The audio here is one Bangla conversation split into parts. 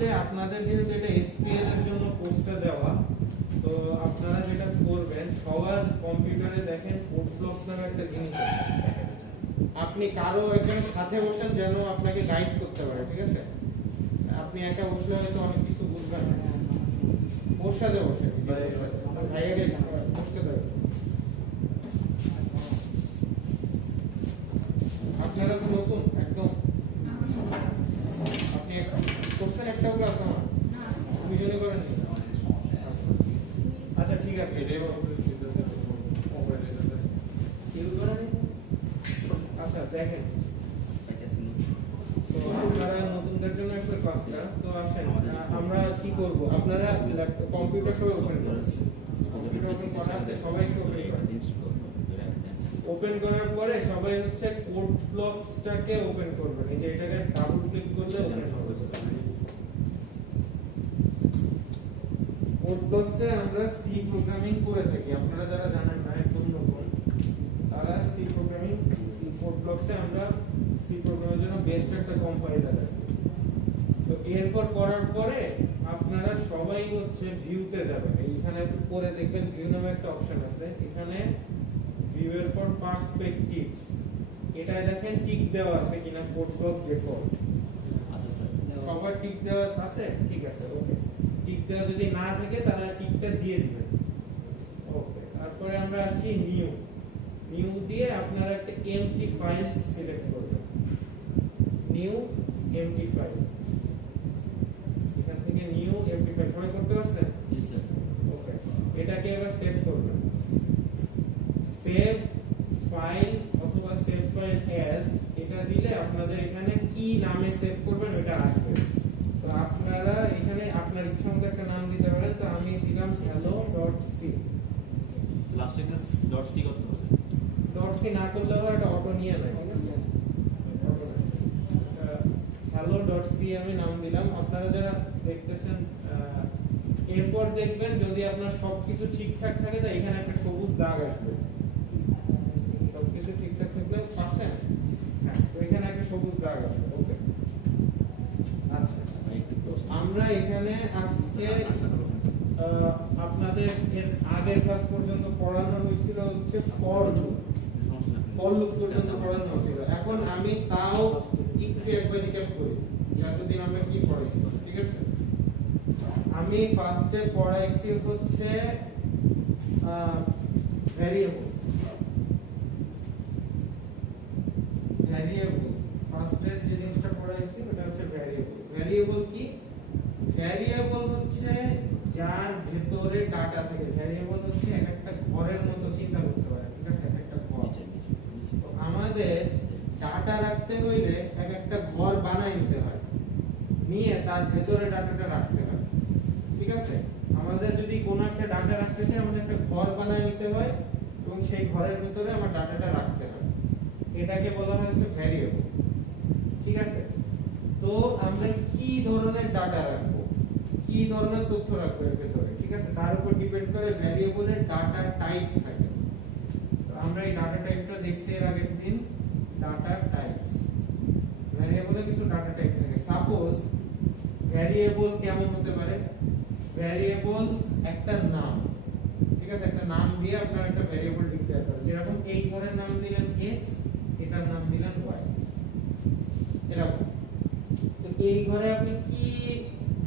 হচ্ছে আপনাদের যেহেতু এটা এসপিএল এর জন্য কোর্সটা দেওয়া, তো আপনারা যেটা করবেন সবার কম্পিউটারে দেখেন কোড ব্লকস নামে একটা জিনিস আছে। আপনি কারো একজনের সাথে বসেন যেন আপনাকে গাইড করতে পারে, ঠিক আছে? আপনি একা বসলে হয়তো অনেক কিছু বুঝবেন না। ওর সাথে বসে ভাইয়াকে বসতে দেবে। আপনারা তো নতুন একদম, আপনি কোর্সের একটা ক্লাস আমার দুজনে করেন। আচ্ছা ঠিক আছে, আচ্ছা দেখেন, তো আপনারা নতুনদের জন্য একটা ক্লাসটা তো আসেন, আমরা কি করব, আপনারা কম্পিউটার সবাই ওপেন করেন, কম্পিউটার ওপেন করা আছে সবাই একটু ওপেন করার পরে সবাই হচ্ছে কোড ব্লকসটাকে ওপেন করবেন। এই যে এটাকে ডাবল ক্লিক করলে ওপেন হবে। কোড ব্লকসে আমরা সি প্রোগ্রামিং করে থাকি, আপনারা যারা জানেন না একদম নতুন তারা সি প্রোগ্রামিং, কোড ব্লকসে আমরা সি প্রোগ্রামের জন্য বেস্ট একটা কম্পাইলার আছে। তো এরপর করার পরে আপনারা সবাই হচ্ছে ভিউতে যাবেন। এইখানে পরে দেখবেন ভিউ নামে একটা অপশন আছে, এখানে ভিউ এর পর পার্সপেক্টিভস, এটাই দেখেন টিক দেওয়া আছে কিনা কোড ব্লকস ডিফল্ট। আচ্ছা স্যার, সবার টিক দেওয়া আছে? ঠিক আছে, ওকে। টিক দেওয়া যদি না থাকে তাহলে টিকটা দিয়ে দিবেন, ওকে। তারপরে আমরা আসি নিউ, নিউ দিয়ে আপনারা একটা এমটি ফাইল সিলেক্ট করবেন, নিউ এমটি ফাইল, এখান থেকে নিউ এমটি ফাইল সবাই করতে পারছেন? জি স্যার। ওকে, এটাকে এবার সেভ করবেন, সেভ ফাইল অথবা সেভ ফাইল অ্যাজ, এটা দিলে আপনাদের এখানে কি নামে সেভ করবেন ওটা আসবে। তো আপনারা এখানে আপনার ইচ্ছা মতো একটা নাম দিতে পারেন, তো আমি দিলাম hello.c। লাস্টে একটা .c করতে হবে। .c না করলে হয় এটা অটো নিয়ে নেয়, ঠিক আছে? hello.c আমি নাম দিলাম। আপনারা যারা দেখতেছেন এরপর দেখবেন যদি আপনার সবকিছু ঠিকঠাক থাকে তো এখানে একটা সবুজ দাগ আসবে, সবকিছু ঠিকঠাক থাকলে পাচ্ছেন, হ্যাঁ, তো এখানে একটা সবুজ দাগ আসবে, ওকে। আচ্ছা, আমরা এখানে আজকে আপনাদের এর আগের ক্লাস পর্যন্ত পড়ানো হয়েছিল হচ্ছে ফর লুপ, ফর লুপ পর্যন্ত পড়ানো হয়েছিল। এখন আমি তাও একটু একবার রিক্যাপ করি যে এতদিন আমরা কি পড়াইছি, ঠিক আছে? আমি ফার্স্টে পড়াইছি হচ্ছে ভ্যারিয়েবল, ভ্যারিয়েবল ফার্স্টের যে জিনিসটা পড়াইছি ওটা হচ্ছে ভ্যারিয়েবল। ভ্যারিয়েবল কি? ভ্যারিয়েবল হচ্ছে যার ভেতরে ডাটা থাকে। ভ্যারিয়েবল হচ্ছে এক একটা ঘরের মতো চিন্তা করতে পারে, ঠিক আছে? এক একটা ঘর। তো আমাদের ডাটা রাখতে হইলে এক একটা ঘর বানাই নিতে হয়, নিয়ে তার ভেতরে ডাটাটা রাখতে হয়, ঠিক আছে? আমাদের যদি কোনো একটা ডাটা রাখতে চাই আমাদের একটা ঘর বানাই নিতে হয় এবং সেই ঘরের ভিতরে আমার ডাটাটা রাখতে হয়, এটাকে বলা হয়েছে ভ্যারিয়েবল, ঠিক আছে? তো আমরা কি ধরনের ডাটা রাখবো, কি ধরনের তথ্য রাখবো এর ভিতরে, ঠিক আছে, তার উপর ডিপেন্ড করে ভ্যারিয়েবলের ডাটা টাইপ থাকে। তো আমরা এই ডাটা টাইপটা দেখছি এর আগের দিন, ডাটা টাইপস। ভ্যারিয়েবলে কিছু ডাটা টাইপ থাকে। সাপোজ ভ্যারিয়েবল কেমন হতে পারে? ভ্যারিয়েবল একটা নাম, ঠিক আছে, একটা নাম দিয়ে আপনারা একটা ভ্যারিয়েবল ডিক্লেয়ার করেন, যেরকম এই ঘরের নাম দিলেন x, এটার নাম দিলেন y, এরকম। তো এই ঘরে আপনি কি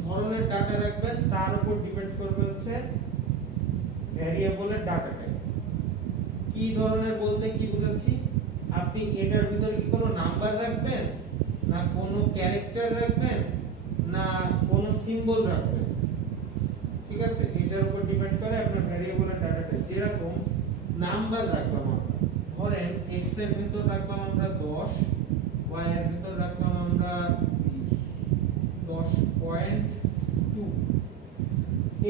ধরনের ডাটা রাখবেন তার উপর ডিপেন্ড করবে হচ্ছে ভ্যারিয়েবলের ডাটা টাইপ। কি ধরনের বলতে কি বোঝাচ্ছি? আপনি এটার ভিতরে কি কোনো নাম্বার রাখবেন, না কোনো ক্যারেক্টার রাখবেন, না কোনো সিম্বল রাখবেন, ঠিক আছে? এটার উপর ডিপেন্ড করে আপনার ভ্যারিয়েবলের ডাটা টাইপ। যেরকম নাম্বার রাখলাম আমরা, ধরেন x এর ভিতর রাখলাম আমরা 10, y এর ভিতর রাখলাম আমরা 10.2।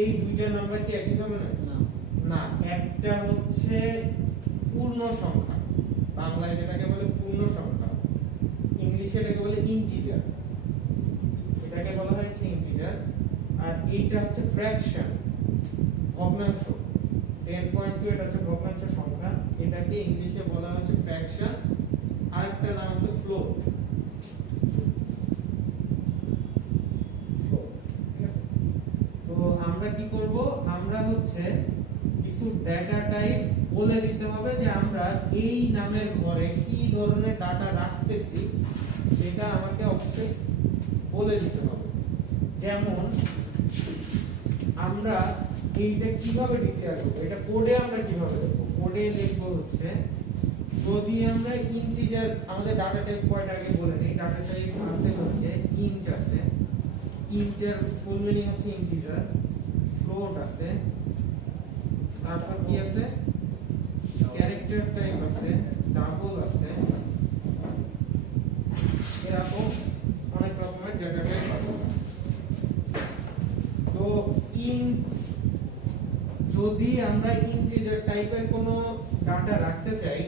এই দুইটা নাম্বার কি একই হবে না? না, একটা হচ্ছে পূর্ণ সংখ্যা, বাংলায় যেটাকে বলে পূর্ণ সংখ্যা, ইংলিশে এটাকে বলে ইন্টিজার, এটাকে বলা হয়েছে ইন্টিজার। আর এইটা হচ্ছে ফ্র্যাকশন, ভগ্নাংশ। 10.2 এটা হচ্ছে ভগ্নাংশ সংখ্যা, এটাকে ইংলিশে বলা হচ্ছে ফ্র্যাকশন। আরেকটা নাম আছে ফ্লোট, ফ্লোট। আমরা কি করব, আমরা হচ্ছে কিছু ডেটা টাইপ বলে দিতে হবে যে আমরা এই নামের ঘরে কি ধরনের ডাটা রাখতেছি সেটা আমাকে অবশ্যই বলে দিতে হবে। যেমন আমরা এইটা কিভাবে ডিক্লেয়ার করব, এটা কোডে আমরা কিভাবে লিখব, কোডে লিখব হচ্ছে যদি আমরা ইন্টিজার, আমাদের ডাটা টাইপ কয়টা আগে বলে নেই, ডাটা টাইপ আছে হচ্ছে ইন্ট আছে, ইন্টের ফুল মিনিং হচ্ছে ইন্টিজার, ফ্লোট আছে, তারপর কি আছে ক্যারেক্টার টাইপ আছে, ডাবল আছে, এরকম অনেক রকমের ডাটা টাইপ আছে। তো ইন্ট, যদি আমরা ইন্টিজার টাইপের কোনো ডাটা রাখতে চাই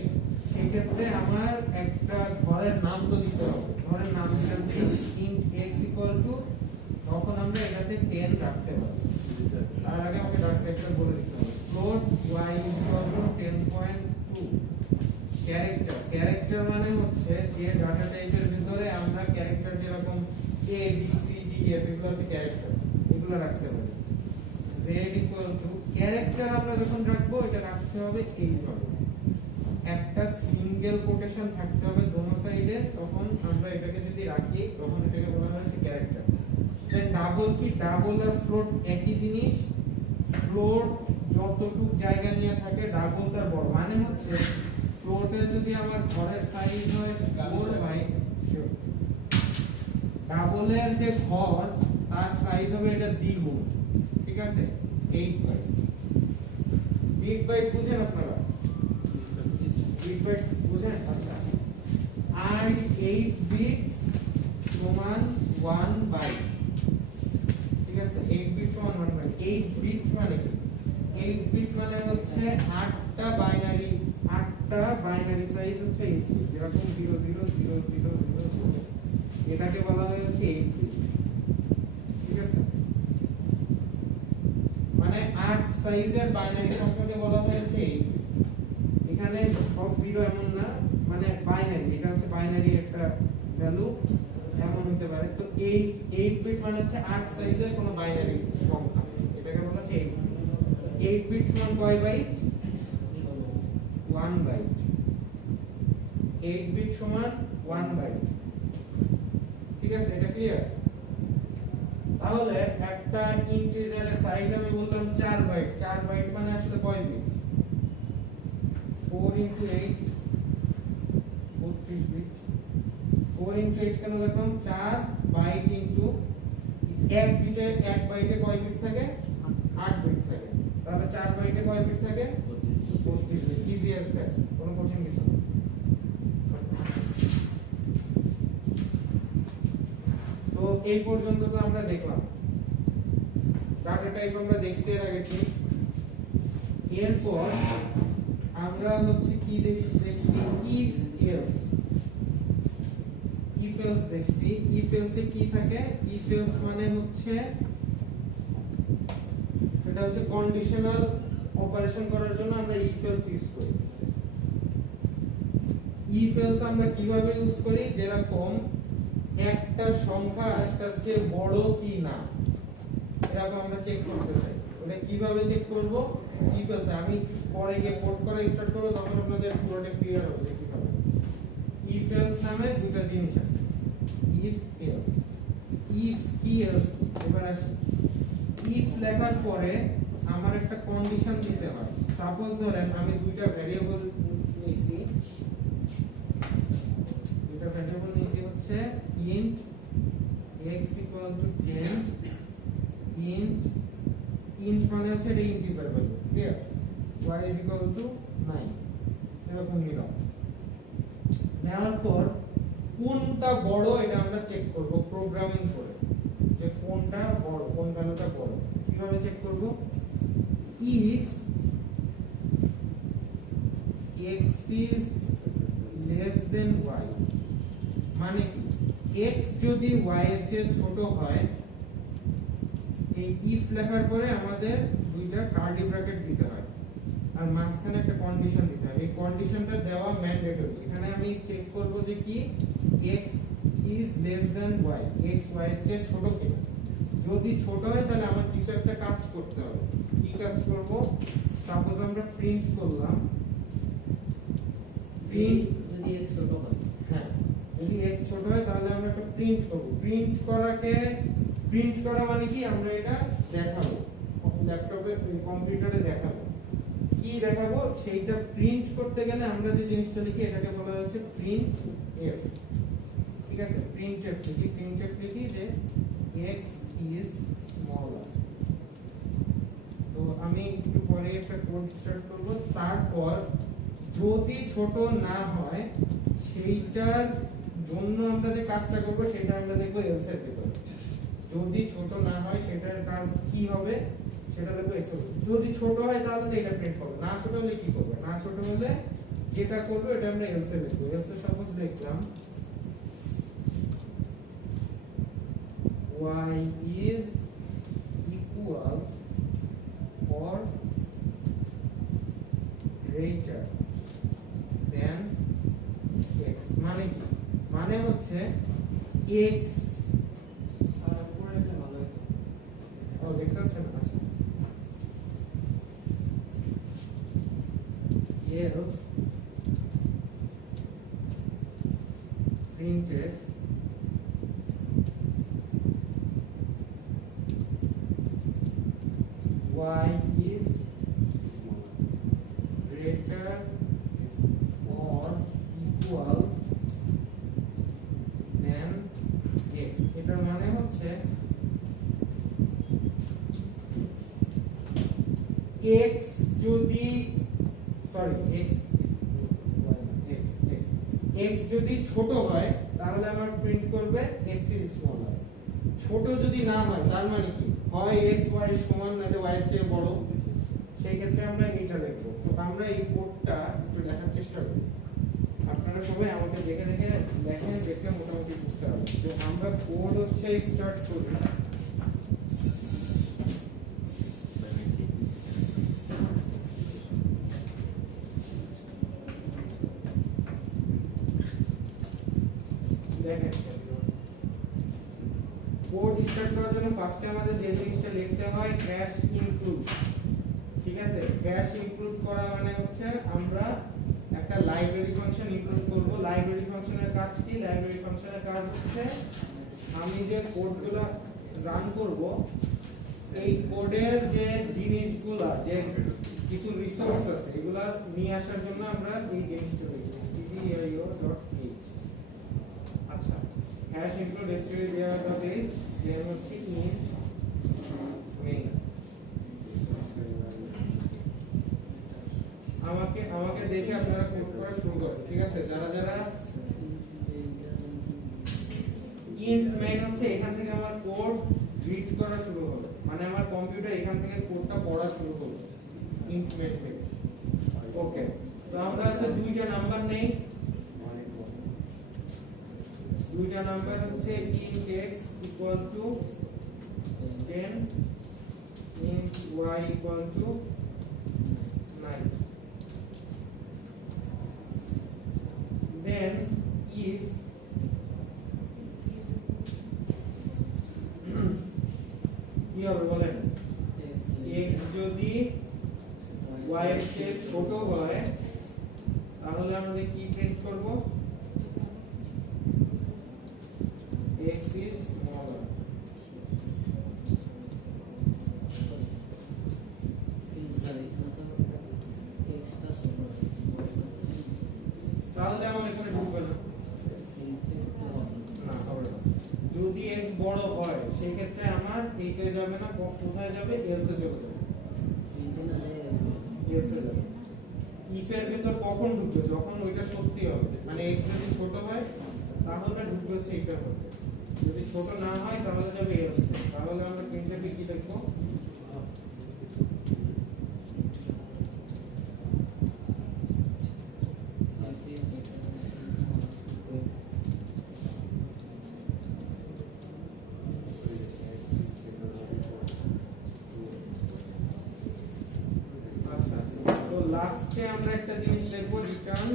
সেক্ষেত্রে আমার একটা ঘরের নাম তো দিতে হবে, ঘরের নাম দিলাম int x equal to, তখন আমরা এটাতে 10 রাখতে পারি। তার আগে আমাকে ডাটা টাইপটা বলে দিতে হবে, float y is equal to 10.2, character, character মানে হচ্ছে যে ডাটা টাইপের ভিতরে আমরা ক্যারেক্টার যেরকম a b c d f এগুলো হচ্ছে ক্যারেক্টার, এগুলো রাখতে পারি। z equal to, ক্যারেক্টার আমরা যখন রাখবো এটা রাখতে হবে এইভাবে, একটা সিঙ্গেল কোটেশন থাকতে হবে দোনো সাইডে, তখন আমরা এটাকে যদি রাখি তখন এটাকে বলা হয় হচ্ছে ক্যারেক্টার। দেন ডাবল কি, ডাবল আর ফ্লোট একই জিনিস, ফ্লোট যতটুকু জায়গা নিয়ে থাকে ডাবল তার বড়, মানে হচ্ছে ফ্লোটে যদি আমার ঘরের সাইজ হয় 4 বাই, ডাবলের যে ঘর তার সাইজ হবে এটা দ্বিগুণ, ঠিক আছে 8 বাই। বিগ বাইট বুঝেন আপনারা, বিগ বাইট বুঝেন? আচ্ছা, আর 8 বিট সমান 1 বাইট, ঠিক আছে 8 বিট সমান 1 বাইট। 8 বিট মানে কি, 8 বিট মানে হচ্ছে 8টা বাইনারি, 8টা বাইনারি সাইজ হচ্ছে 8 বিট, যেরকম 000000, এটাকে বলা হয় হচ্ছে 8 বিট, ঠিক আছে, মানে 8 সাইজের বাইনারি সংখ্যাকে বলা হয় হচ্ছে 8 বিট। এখানে সব জিরো এমন না, মানে বাইনারি, এটা হচ্ছে বাইনারি একটা ভ্যালু এমন হতে পারে। তো এই 8 বিট মানে হচ্ছে 8 সাইজের কোনো বাইনারি সংখ্যা, এটাকে বলা হচ্ছে 8 বিট। 8 বিট সমান কয় বাইট, 1 বাইট। 8 বিট সমান 1 বাইট, ঠিক আছে, এটা ক্লিয়ার? তাহলে একটা ইন্টিজারের সাইজ আমি বললাম 4 বাইট, 4 বাইট মানে আসলে কয় বিট, 4 into 8 32 বিট, 4 into 8 কেন লিখলাম, 4 বাইট ইনটু 1 বিটে, 1 বাইটে কয় বিট থাকে, 8 বিট থাকে, তাহলে 4 বাইটে কয় বিট থাকে, 32 বিট। ইজি অ্যাজ দ্যাট, কোনো কঠিন কিছু না। তো এই পর্যন্ত তো আমরা দেখলাম ডাটা টাইপ, আমরা দেখছি এর আগে কি, এরপর আমরা হচ্ছে কি দেখছি, ইফ এলস, ইফ এলস দেখছি। ইফ এলসে কি থাকে, ইফ এলস মানে হচ্ছে এটা হচ্ছে কন্ডিশনাল অপারেশন করার জন্য আমরা ইফ এলস ইউজ করি। ইফ এলস আমরা কিভাবে ইউজ করি, যেরকম একটা সংখ্যা একটার চেয়ে বড় কি না এরকম আমরা চেক করতে চাই, ওটা কিভাবে চেক করব, ইফ এলস। আমি পরে গিয়ে কোড করা স্টার্ট করব তখন আপনাদের পুরোটা ক্লিয়ার হবে কিভাবে। ইফ এলস নামে দুটো জিনিস আছে, ইফ এলস, ইফ কি এলস। এবার আসি, ইফ লেখার পরে আমার একটা কন্ডিশন দিতে হয়। সাপোজ ধরেন আমি দুইটা ভ্যারিয়েবল নিছি, দুইটা ভ্যারিয়েবল নিছি হচ্ছে int x equal to 10, int মানে হচ্ছে এটা integer value, clear, y is equal to 9, এরকম নিলাম। নেওয়ার পর কোনটা বড় এটা আমরা চেক করব প্রোগ্রামিং করে, যে কোনটা বড়, কোন ভ্যালুটা বড়। কিভাবে চেক করব, if x is less than y, মানে কি x যদি y এর চেয়ে ছোট হয়, এই if লেখার পরে আমাদের দুইটা কার্লি ব্র্যাকেট দিতে হয় আর মাঝখানে একটা কন্ডিশন দিতে হয়। এই কন্ডিশনটা দেওয়া ম্যান্ডেটরি। এখানে আমি চেক করব যে কি x is less than y, x y এর চেয়ে ছোট কিনা। যদি ছোট হয় তাহলে আমার কিছু একটা কাজ করতে হবে। কি কাজ করব? সাপোজ আমরা প্রিন্ট করলাম, প্রিন্ট যদি x ছোট হয়, হ্যাঁ যদি x ছোট হয় তাহলে আমরা একটা প্রিন্ট করব। প্রিন্ট করা মানে কি? আমরা এটা দেখাবো ল্যাপটপে, কম্পিউটারে দেখাবো। কি দেখাবো? সেইটা প্রিন্ট করতে গেলে আমরা যে জিনিসটা লিখি এটাকে বলা হচ্ছে প্রিন্ট এফ। ঠিক আছে, প্রিন্ট এফ লিখি যে x is smaller। তো আমি একটু পরে একটা কোড স্টার্ট করব। তারপর যদি ছোট না হয় সেইটার জন্য আমরা যে কাজটা করব সেটা আমরা দেখব এলস এর ভিতরে। যদি ছোট না হয় সেটার কাজ কি হবে সেটা দেখব এলস। যদি ছোট হয় তাহলে তো এটা প্রিন্ট করব, না ছোট হলে কি করব? না ছোট হলে যেটা করব এটা আমরা এলস এ লিখব। এলস এ সাপোজ লিখলাম y is equal or greater than x। মানে কি? মানে হচ্ছে x স্যার উপরে রাখলে ভালো হতো। ও দেখতে পাচ্ছেন? আচ্ছা, else printed y is greater or equal than x। এটার মানে হচ্ছে x যদি x যদি ছোট হয় তাহলে আমার প্রিন্ট করবে x is smaller। ছোট যদি না হয় তার মানে কি? হয় x y এর সমান নাহলে y এর চেয়ে বড়। সেই ক্ষেত্রে আমরা এটা লিখব। তো আমরা এই কোডটা একটু লেখার চেষ্টা করি। আপনারা সবাই আমাকে দেখে দেখে মোটামুটি বুঝতে পারবেন। তো আমরা কোড হচ্ছে স্টার্ট করি। দেখেন, কোড স্টার্ট করার জন্য ফার্স্টে আমাদের যে জিনিসটা লিখতে হয় ক্যাশ ইনক্লুড। ঠিক আছে, ক্যাশ ইনক্লুড করা মানে হচ্ছে আমরা একটা লাইব্রেরি ফাংশন ইনক্লুড করব। লাইব্রেরি ফাংশনের কাজ কি? লাইব্রেরি ফাংশনের কাজ হচ্ছে আমি যে কোডগুলো রান করব এই কোডের যে জিনিসগুলো, যে কিছু রিসোর্স আছে এগুলা নিয়ে আসার জন্য আমরা এই জিনিসটা লিখি stdio.h। আচ্ছা, হ্যাশ ইনক্লুড stdio.h দেন হচ্ছে int main। আমাকে দেখে আপনারা কোড করা শুরু করেন। ঠিক আছে, যারা int main হচ্ছে এখান থেকে আমার কোড রিড করা শুরু হবে, মানে আমার কম্পিউটার এখান থেকে কোডটা পড়া শুরু করবে int main থেকে। ওকে, তো আমরা হচ্ছে দুইটা নাম্বার নেই। দুইটা নাম্বার হচ্ছে int x equal to 10, int y equal to 9। Then if কি হবে বলেন? x যদি y এর চেয়ে ছোট হয় তাহলে আমরা কি প্রিন্ট করব? x is smaller। তাহলে আমার এখানে ঢুকবে না। না, হবে না। যদি x বড় হয় সেই ক্ষেত্রে আমার এইটা যাবে না, কোথায় যাবে? else এ চলে যাবে। else এ যাবে। if এর ভিতর কখন ঢুকবে? যখন ওইটা সত্যি হবে, মানে x যদি ছোট হয় তাহলে ঢুকবে হচ্ছে if এর মধ্যে। যদি ছোট না হয় তাহলে যাবে else এ। তাহলে আমরা প্রিন্টে কি লিখবো? আচ্ছা, তো লাস্টে আমরা একটা জিনিস লিখবো রিটার্ন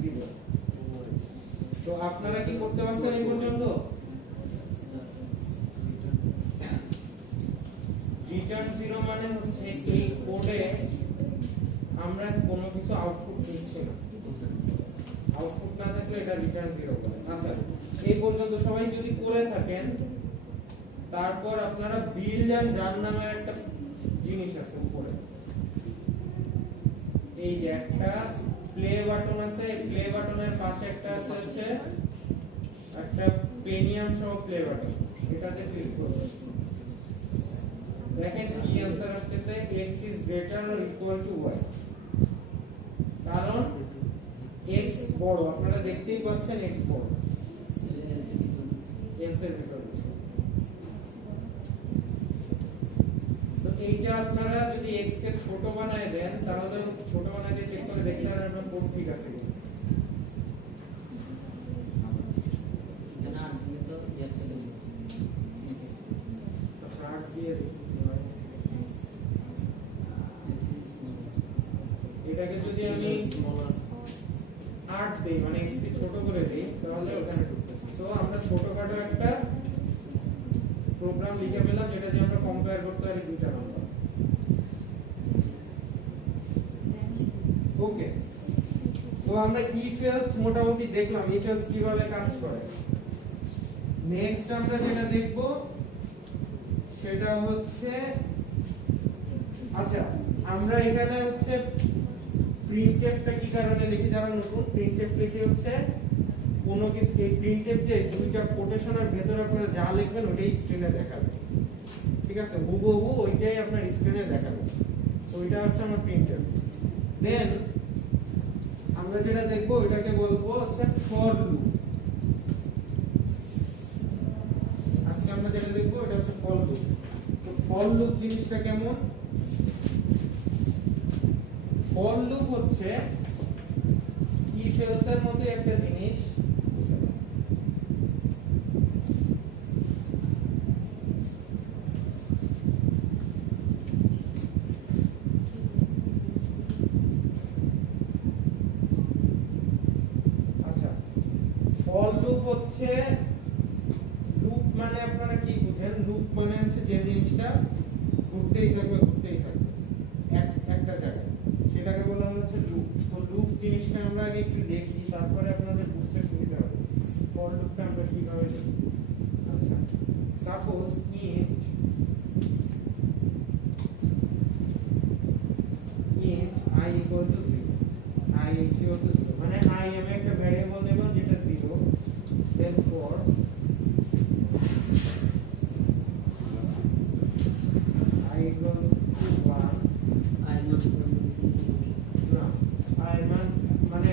0। তো আপনারা কি করতে পারছেন এই পর্যন্ত? রিটার্ন জিরো মানে হচ্ছে এই কোডে আমরা কোনো কিছু আউটপুট নিচ্ছি না, আউটপুট না থাকলে এটা রিটার্ন জিরো করে। আচ্ছা, এই পর্যন্ত সবাই যদি করে থাকেন, তারপর আপনারা বিল্ড এন্ড রান নামের একটা জিনিস আছে উপরে, এই যে একটা প্লে বাটন আছে, এই প্লে বাটনের পাশে একটা আছে হচ্ছে একটা পেনিয়াম সহ প্লে বাটন, এটাতে ক্লিক করবেন। দেখেন কি आंसर আসছে, x is greater or equal to y, কারণ x বড়, আপনারা দেখতেই পাচ্ছেন x বড়, else এর ভিতরে। তো এইটা আপনারা যদি x কে ছোট বানায় দেন, তাহলে ছোট বানায় দিয়ে চেক করে দেখতে পারেন আপনার কোড ঠিক আছে কিনা। এখানে আসলে তো দেখতে দেবো আর দিয়ে দেখি এটাকে যদি আমি 8 দেই, মানে x কে ছোট করে দেই, তাহলে ওখানে ঢুকতেছে। সো আমরা ছোটখাটো একটা প্রোগ্রাম লিখে পেলাম, যেটা দিয়ে আমরা কম্পেয়ার করতে পারি দুইটা নাম্বার। ওকে, তো আমরা ইফ এলস মোটামুটি দেখলাম ইফ এলস কিভাবে কাজ করে। নেক্সট আমরা যেটা দেখব সেটা হচ্ছে, আচ্ছা আমরা এখানে হচ্ছে প্রিন্টএফটা কি কারণে লিখি, যারা নতুন প্রিন্টএফ লিখি হচ্ছে কোন কিছু, এই প্রিন্টএফ যে দুইটা কোটেশনের ভেতরে আপনারা যা লিখবেন ওইটাই স্ক্রিনে দেখাবে, ঠিক আছে, হুবহু ওইটাই আপনার স্ক্রিনে দেখাবে। তো ওইটা হচ্ছে আমার প্রিন্টএফ। দেন আমরা যেটা দেখবো এটাকে বলবো হচ্ছে ফর লুপ। আজকে আমরা যেটা দেখবো এটা হচ্ছে ফর লুপ। তো ফর লুপ জিনিসটা কেমন? ফর লুপ হচ্ছে ইফ এলস এর মধ্যে একটা জিনিস, আচ্ছা ফর লুপ হচ্ছে, লুপ মানে আপনারা কি বুঝেন? লুপ মানে হচ্ছে যে জিনিসটা ঘুরতেই থাকবে একটা জায়গায়, সেটাকে বলা হচ্ছে লুপ। তো লুপ জিনিসটা আমরা আগে একটু দেখি, তারপরে আপনাদের বুঝতে সুবিধা হবে ফর লুপটা আমরা কিভাবে লিখি। আচ্ছা, suppose int I equal to 0, I equal to 0, মানে I আমি একটা ভ্যারিয়েবল নেব যেটা 0, then for I equal to 1, I not না I মানে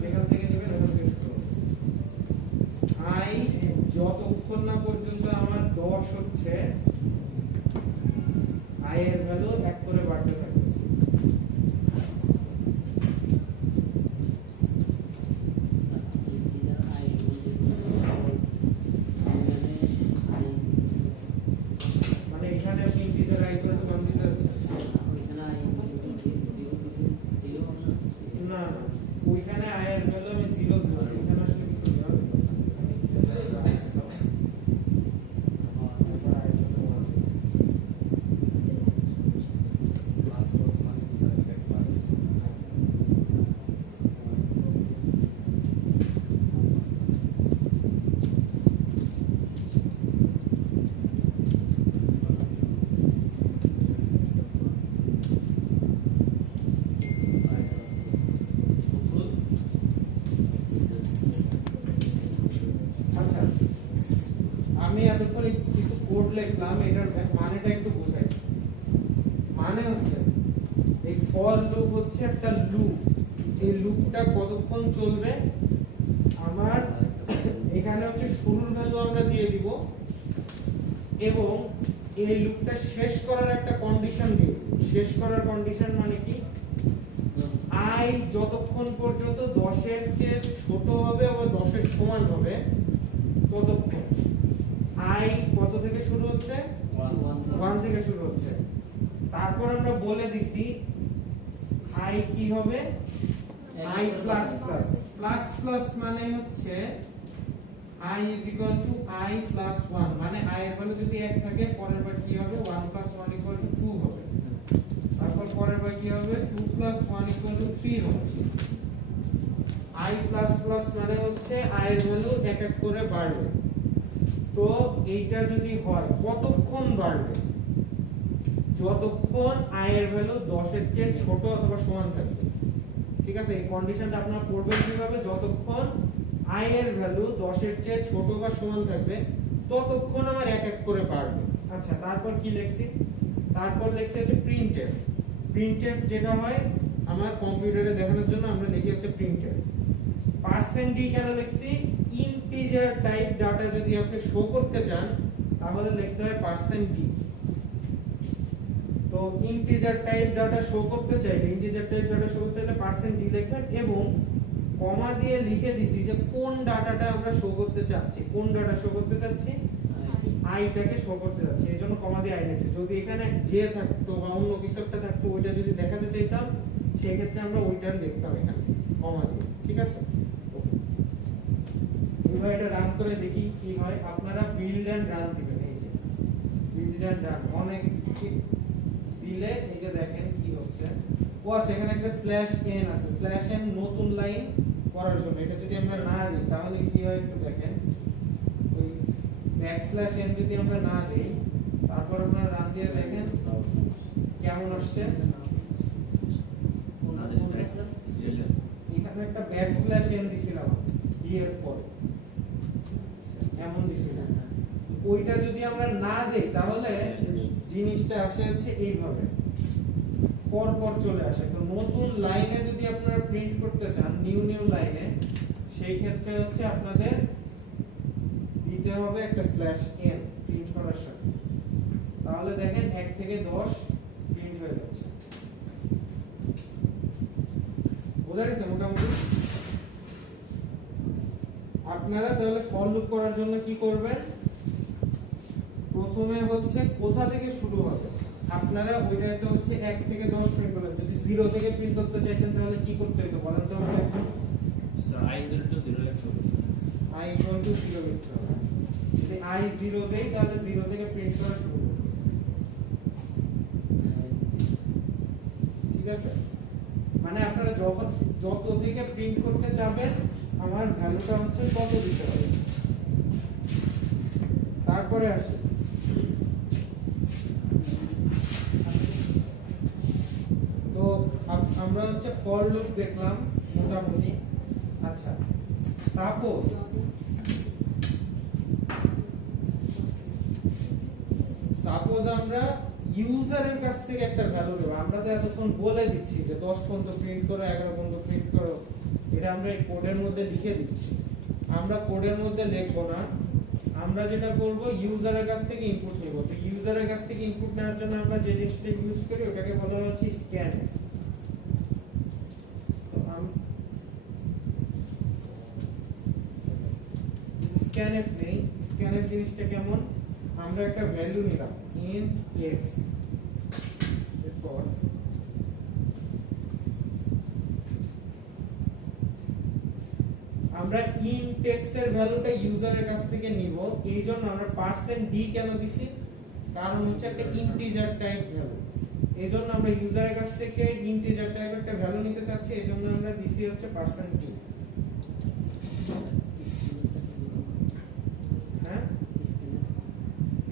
যেখান থেকে নেবেন ওখান থেকে শুরু হবে। I যতক্ষণ না পর্যন্ত আমার 10 হচ্ছে, I এর ভ্যালু 1 করে বাড়তে থাকবে। মানে এখানে আপনি ইন্টিজার I equal to 1 দিতে যাচ্ছেন, না না ওইখানে I এর ভ্যালু আমি 0 দিচ্ছি, এখানে আসলে কিছু দেওয়া হবে না। এবার I equal to 1 আচ্ছা, আমি এতক্ষণ কিছু কোড লিখলাম, এটার মানেটা একটু বোঝাই। মানে হচ্ছে এই ফর লুপ হচ্ছে একটা লুপ, এই লুপটা কতক্ষণ চলবে, আমার এখানে হচ্ছে শুরুর ভ্যালু আমরা দিয়ে দিব, এবং এই লুপটা শেষ করার একটা কন্ডিশন দিব। শেষ করার কন্ডিশন মানে কি, I যতক্ষণ পর্যন্ত 10 এর চেয়ে ছোট হবে বা 10 এর সমান হবে ততক্ষণ। I কত থেকে শুরু হচ্ছে? 1 থেকে শুরু হচ্ছে। তারপর আমরা বলে দিছি I কি হবে? I plus plus. Plus plus মানে হচ্ছে i is equal to I plus 1 মানে i এর ভ্যালু যদি 1 থাকে পরের বার কি হবে 1 plus 1 equal to 2 হবে তারপর পরের বার কি হবে 2 plus 1 equal to 3 হবে i plus plus মানে হচ্ছে i এর ভ্যালু এক এক করে বাড়বে তো এইটা যদি হয় কতক্ষণ বাড়বে যতক্ষণ i এর ভ্যালু 10 এর চেয়ে ছোট অথবা সমান থাকবে ঠিক আছে এই কন্ডিশনটা আপনারা পড়বেন কিভাবে যতক্ষণ i এর ভ্যালু 10 এর চেয়ে ছোট বা সমান থাকবে ততক্ষণ আমার এক এক করে বাড়বে আচ্ছা তারপর কি লিখছি তারপর লিখছি হচ্ছে printf যেটা হয় আমার কম্পিউটারে দেখানোর জন্য আমরা লিখি হচ্ছে printf % d কেন লিখছি ইন্টিজার টাইপ ডাটা যদি আপনি শো করতে চান তাহলে লিখতে হয় % d তো ইন্টিজার টাইপ ডাটা শো করতে চাইলে ইন্টিজার টাইপ ডাটা শো করতে চাইলে % d লিখবেন এবং কমা দিয়ে লিখে দিছি যে কোন ডাটাটা আমরা শো করতে চাচ্ছি কোন ডাটা শো করতে চাচ্ছি i টাকে শো করতে যাচ্ছি এইজন্য কমা দিয়ে i লিখছি যদি এখানে যে থাকতো বা অন্য কিছু একটা থাকতো ওইটা যদি দেখাতে চাইতাম সেই ক্ষেত্রে আমরা ওইটা লিখতাম এখানে কমা দিয়ে ঠিক আছে এবার এটা রান করে দেখি কি হয় আপনারা বিল্ড এন্ড রান দিবেন এই যে বিল্ড এন্ড রান অনেক দিলে এই যে দেখেন কি হচ্ছে ও আচ্ছা এখানে একটা /n আছে /n নতুন লাইন করার জন্য এটা যদি আমরা না দিই তাহলে কি হয় একটু দেখেন ওই \n যদি আমরা না দেই তারপর আপনারা রান দিয়ে দেখেন কেমন আসছে এখানে একটা \n দিছিলাম d এর পরে এমন দিছিলাম ওইটা যদি আমরা না দেই তাহলে জিনিসটা আসে হচ্ছে এইভাবে পর পর চলে আসে তো নতুন লাইনে যদি আপনারা প্রিন্ট করতে চান নিউ লাইনে সেই ক্ষেত্রে হচ্ছে আপনাদের দিতে হবে একটা /n প্রিন্ট করার সাথে তাহলে দেখেন 1 থেকে 10 প্রিন্ট হয়ে যাচ্ছে বোঝা গেছে মোটামুটি আপনারা তাহলে ফর লুপ করার জন্য কি করবেন প্রথমে হচ্ছে কোথা থেকে শুরু হবে আপনারা ওইটাতে হচ্ছে 1 থেকে 10 প্রিন্ট করবেন যদি 0 থেকে প্রিন্ট করতে চাইতেন তাহলে কি করতে হতো বলেন তো আমাকে স্যার i equal to 0 লিখতে হবে i equal to 0 লিখতে হবে যদি i 0 দেই তাহলে 0 থেকে প্রিন্ট করা শুরু হবে ঠিক আছে মানে আপনারা যত থেকে প্রিন্ট করতে যাবেন আমার ভ্যালুটা হচ্ছে কত দিতে হবে তারপরে আসে তো আমরা হচ্ছে ফর লুপ দেখলাম মোটামুটি আচ্ছা সাপোজ আমরা ইউজারের কাছ থেকে একটা ভ্যালু নেব আমরা তো এতক্ষণ বলে দিচ্ছি যে 10 পর্যন্ত প্রিন্ট করো 11 পর্যন্ত প্রিন্ট করো এটা আমরা এই কোডের মধ্যে লিখে দিচ্ছি আমরা কোডের মধ্যে লিখব না আমরা যেটা করব ইউজারের কাছ থেকে ইনপুট নেব তো ইউজারের কাছ থেকে ইনপুট নেওয়ার জন্য আমরা যে জিনিসটা ইউজ করি ওটাকে বলা হচ্ছে স্ক্যান তো স্ক্যানএফ নেই স্ক্যানএফ জিনিসটা কেমন আমরা একটা ভ্যালু নিলাম int x এরপর আমরা int x এর ভ্যালুটা ইউজারের কাছ থেকে নিব এইজন্য আমরা %d কেন দিছি কারণ হচ্ছে একটা ইন্টিজার টাইপ ভ্যালু এইজন্য আমরা ইউজারের কাছ থেকে ইন্টিজার টাইপ একটা ভ্যালু নিতে চাচ্ছি এইজন্য আমরা দিছি হচ্ছে %d হ্যাঁ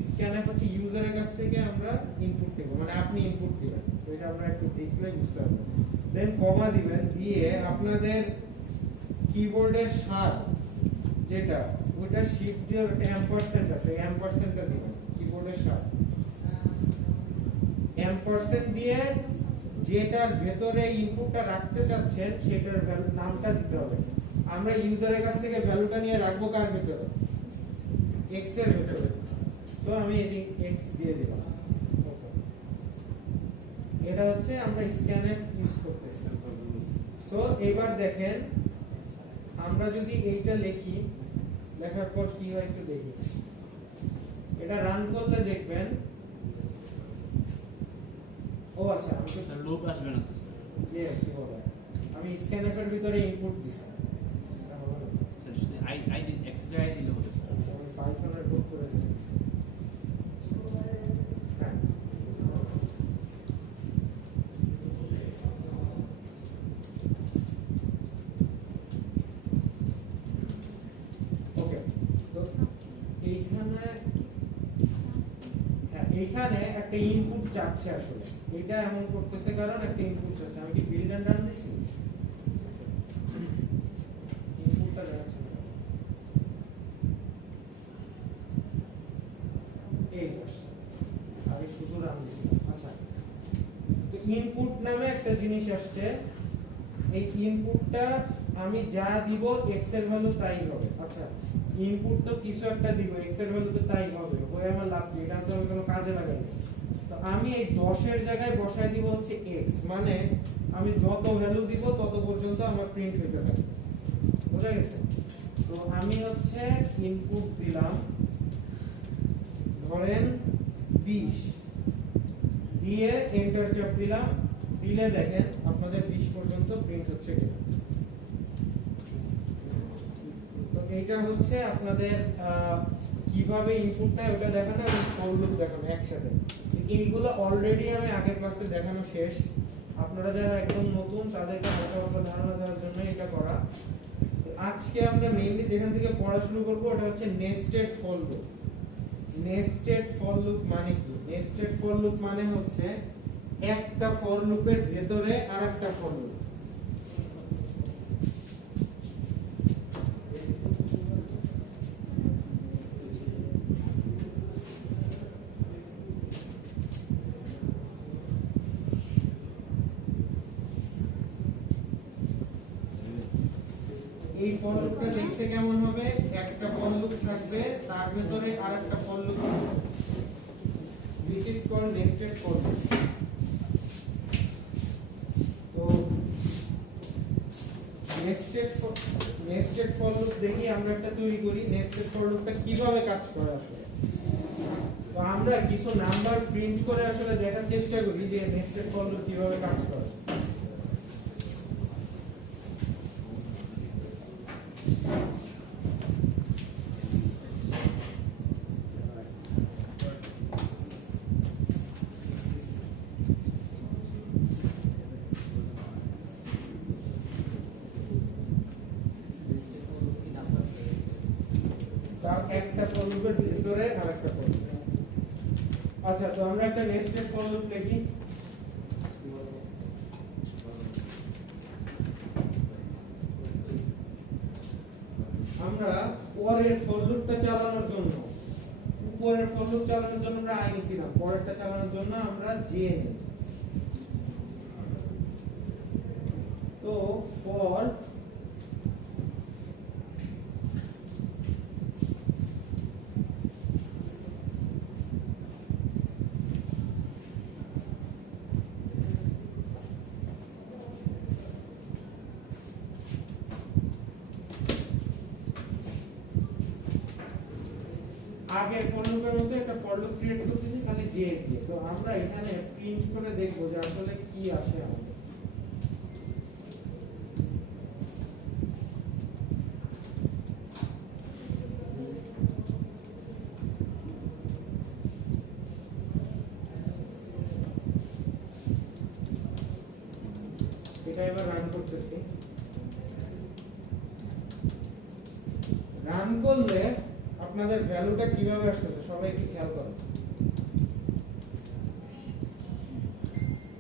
স্ক্যানএফ হচ্ছে ইউজারের কাছ থেকে আমরা ইনপুট দেব মানে আপনি ইনপুট দিবেন তো এটা আমরা একটু দেখলে বুঝতে পারবো দেন কমা দিবেন দিয়ে আপনাদের কিবোর্ডের সার যেটা ওটা শিফট দিয়ে ওটা এম্পারসেন্ট আছে এম্পারসেন্টটা দিবেন কিবোর্ডের সার এম্পারসেন্ট দিয়ে যেটার ভেতরে ইনপুটটা রাখতে চাচ্ছেন সেটার ভ্যালু নামটা দিতে হবে আমরা ইউজারের কাছ থেকে ভ্যালুটা নিয়ে রাখবো কার ভেতরে x এর ভেতরে সো আমি এই যে x দিয়ে দিলাম এটা হচ্ছে আমরা স্ক্যানএফ ইউজ করতেছি সো এবার দেখেন আমরা যদি এইটা লিখি লেখার পর কি হয় একটু দেখি এটা রান করলে দেখবেন ও আচ্ছা স্যার লুপ আসবে না তো স্যার যে কি বলে আমি স্ক্যানএফ এর ভিতরে ইনপুট দিছি স্যার যদি i দিই x যাই দিলে হবে স্যার। আমি পাইথনের কোড করে দিচ্ছি। হ্যাঁ। ওকে, তো এইখানে হ্যাঁ এইখানে একটা ইনপুট চাচ্ছে আসলে। এটা এমন করতেছে কারণ একটা ইনপুট চাচ্ছে। আমি কি বিল্ড এন্ড রান দিছি? ইনপুটটা যাচ্ছে না। এই আসছে। আমি শুধু রান দিছি। আচ্ছা, তো ইনপুট নামে একটা জিনিস আসছে। এই ইনপুটটা আমি যা দিব এক্স এর ভ্যালু তাই হবে। আচ্ছা, ইনপুট তো কিছু একটা দিব, এক্স এর ভ্যালু তো তাই হবে। ওই আমার লাভ কি? এটা তো আমি কোনো কাজে লাগাই না। তো আমি এই 10 এর জায়গায় বসায় দিব হচ্ছে x, মানে আমি যত ভ্যালু দিব তত পর্যন্ত আমার প্রিন্ট হইতে থাকবে। বুঝা গেছে? তো আমি হচ্ছে ইনপুট দিলাম ধরেন 20, দিয়ে এন্টার চাপ দিলাম। দিলে দেখেন আপনাদের 20 পর্যন্ত প্রিন্ট হচ্ছে কিনা। তো এইটা হচ্ছে আপনাদের কিভাবে ইনপুট নেয় ওটা দেখানো এবং ফর লুপ দেখানো একসাথে। এইগুলো অলরেডি আমি আগের ক্লাসে দেখানো শেষ। আপনারা যারা একদম নতুন তাদেরকে হালকা ধারণা দেওয়ার জন্য এটা করা। তো আজকে আমরা মেইনলি যেখান থেকে পড়া শুরু করব ওটা হচ্ছে nested for loop. Nested for loop মানে কি? নেস্টেড ফর লুপ মানে হচ্ছে একটা ফর লুপের ভেতরে আরেকটা ফর লুপ। এই ফর লুপটা দেখতে কেমন হবে? একটা ফর লুপ থাকবে, তার ভিতরে আরেকটা ফর লুপ থাকবে। This is called nested for loop. তো নেস্টেড ফর লুপ দেখি আমরা একটা তৈরি করি। নেস্টেড ফর লুপটা কিভাবে কাজ করে আসলে? তো আমরা কিছু নাম্বার প্রিন্ট করে আসলে দেখার চেষ্টা করি যে নেস্টেড ফর লুপ কিভাবে কাজ করে। তার একটা ফর লুপের ভিতরে আরেকটা ফর লুপ। আচ্ছা, তো আমরা একটা নেস্টেড ফর লুপ লিখি। আমরা পরের ফর লুপটা চালানোর জন্য, উপরের ফর লুপ চালানোর জন্য আমরা আই নিছিলাম, পরেরটা চালানোর জন্য আমরা জে নিই। তো ফর আগের ফর লুপের মধ্যে একটা ফর লুপ ক্রিয়েট করতেছি খালি জে দিয়ে। তো আমরা এখানে প্রিন্ট করে দেখব যে আসলে কি আসে আমাদের। এটা এবার রান করতেছি। রান করলে আপনাদের ভ্যালুটা কিভাবে আসতেছে সবাই কি খেয়াল করেন?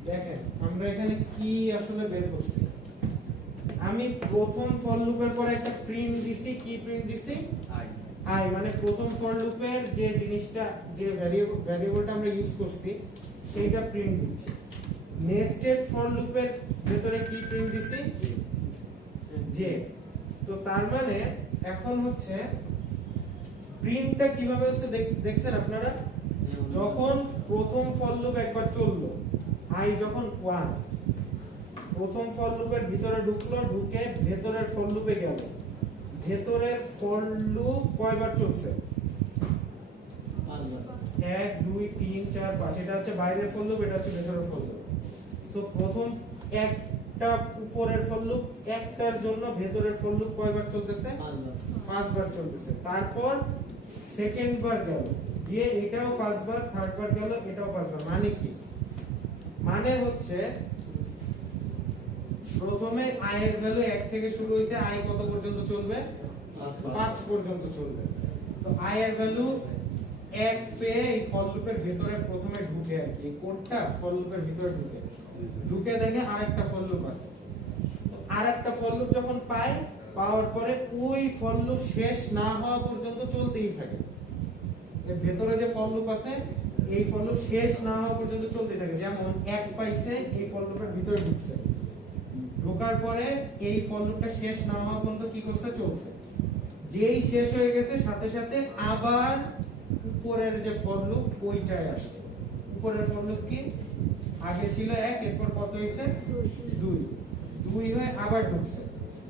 দেখেন আমরা এখানে কি আসলে বের করছি। আমি প্রথম ফর লুপের পরে একটা প্রিন্ট দিছি। কি প্রিন্ট দিছি? আই, মানে প্রথম ফর লুপের যে জিনিসটা, যে ভ্যারিয়েবলটা আমরা ইউজ করছি সেইটা প্রিন্ট দিচ্ছি। নেস্টেড ফর লুপের ভিতরে কি প্রিন্ট দিছি? জে। তো তার মানে এখন হচ্ছে প্রিন্টটা কিভাবে হচ্ছে দেখছেন আপনারা? যখন প্রথম ফর লুপ একবার চললো, আই যখন 1, প্রথম ফর লুপের ভিতরে ঢুকলো, ঢুকে ভেতরের ফর লুপে গেল। ভেতরের ফর লুপ কয়বার চলছে? 1 2 3 4 5। এটা হচ্ছে বাইরের ফর লুপ, এটা হচ্ছে ভেতরের ফর লুপ। সো প্রথম একটা উপরের ফর লুপ একটার জন্য ভেতরের ফর লুপ কয়বার চলতেছে? 5 বার চলতেছে। তারপর সেকেন্ড বার গেল, দিয়ে এটাও 5 বার, থার্ড বার গেল, এটাও 5 বার। মানে কি? মানে হচ্ছে প্রথমে i এর ভ্যালু 1 থেকে শুরু হইছে, i কত পর্যন্ত চলবে? 5 পর্যন্ত চলবে। তো i এর ভ্যালু 1 পেয়ে এই ফর লুপের ভিতরে প্রথমে ঢুকে আর কি, এই কোডটা ফর লুপের ভিতরে ঢুকে দেখে আরেকটা ফর লুপ আছে। তো আরেকটা ফর লুপ যখন পাওয়ার পরে ওই ফর লুপ শেষ না হওয়া পর্যন্ত চলতেই থাকে। এর ভিতরে যে ফর লুপ আছে এই ফর লুপ শেষ না হওয়া পর্যন্ত চলতেই থাকে। যেমন 1 পাইছে, এই ফর লুপের ভিতরে ঢুকছে, ঢোকার পরে এই ফর লুপটা শেষ না হওয়া পর্যন্ত কি করছে? চলছে। যেই শেষ হয়ে গেছে সাথে সাথে আবার উপরের যে ফর লুপ ওইটায় আসছে। উপরের ফর লুপ কি? আগে ছিল 1, এরপর কত হইছে? 2 হয়ে আবার ঢুকছে,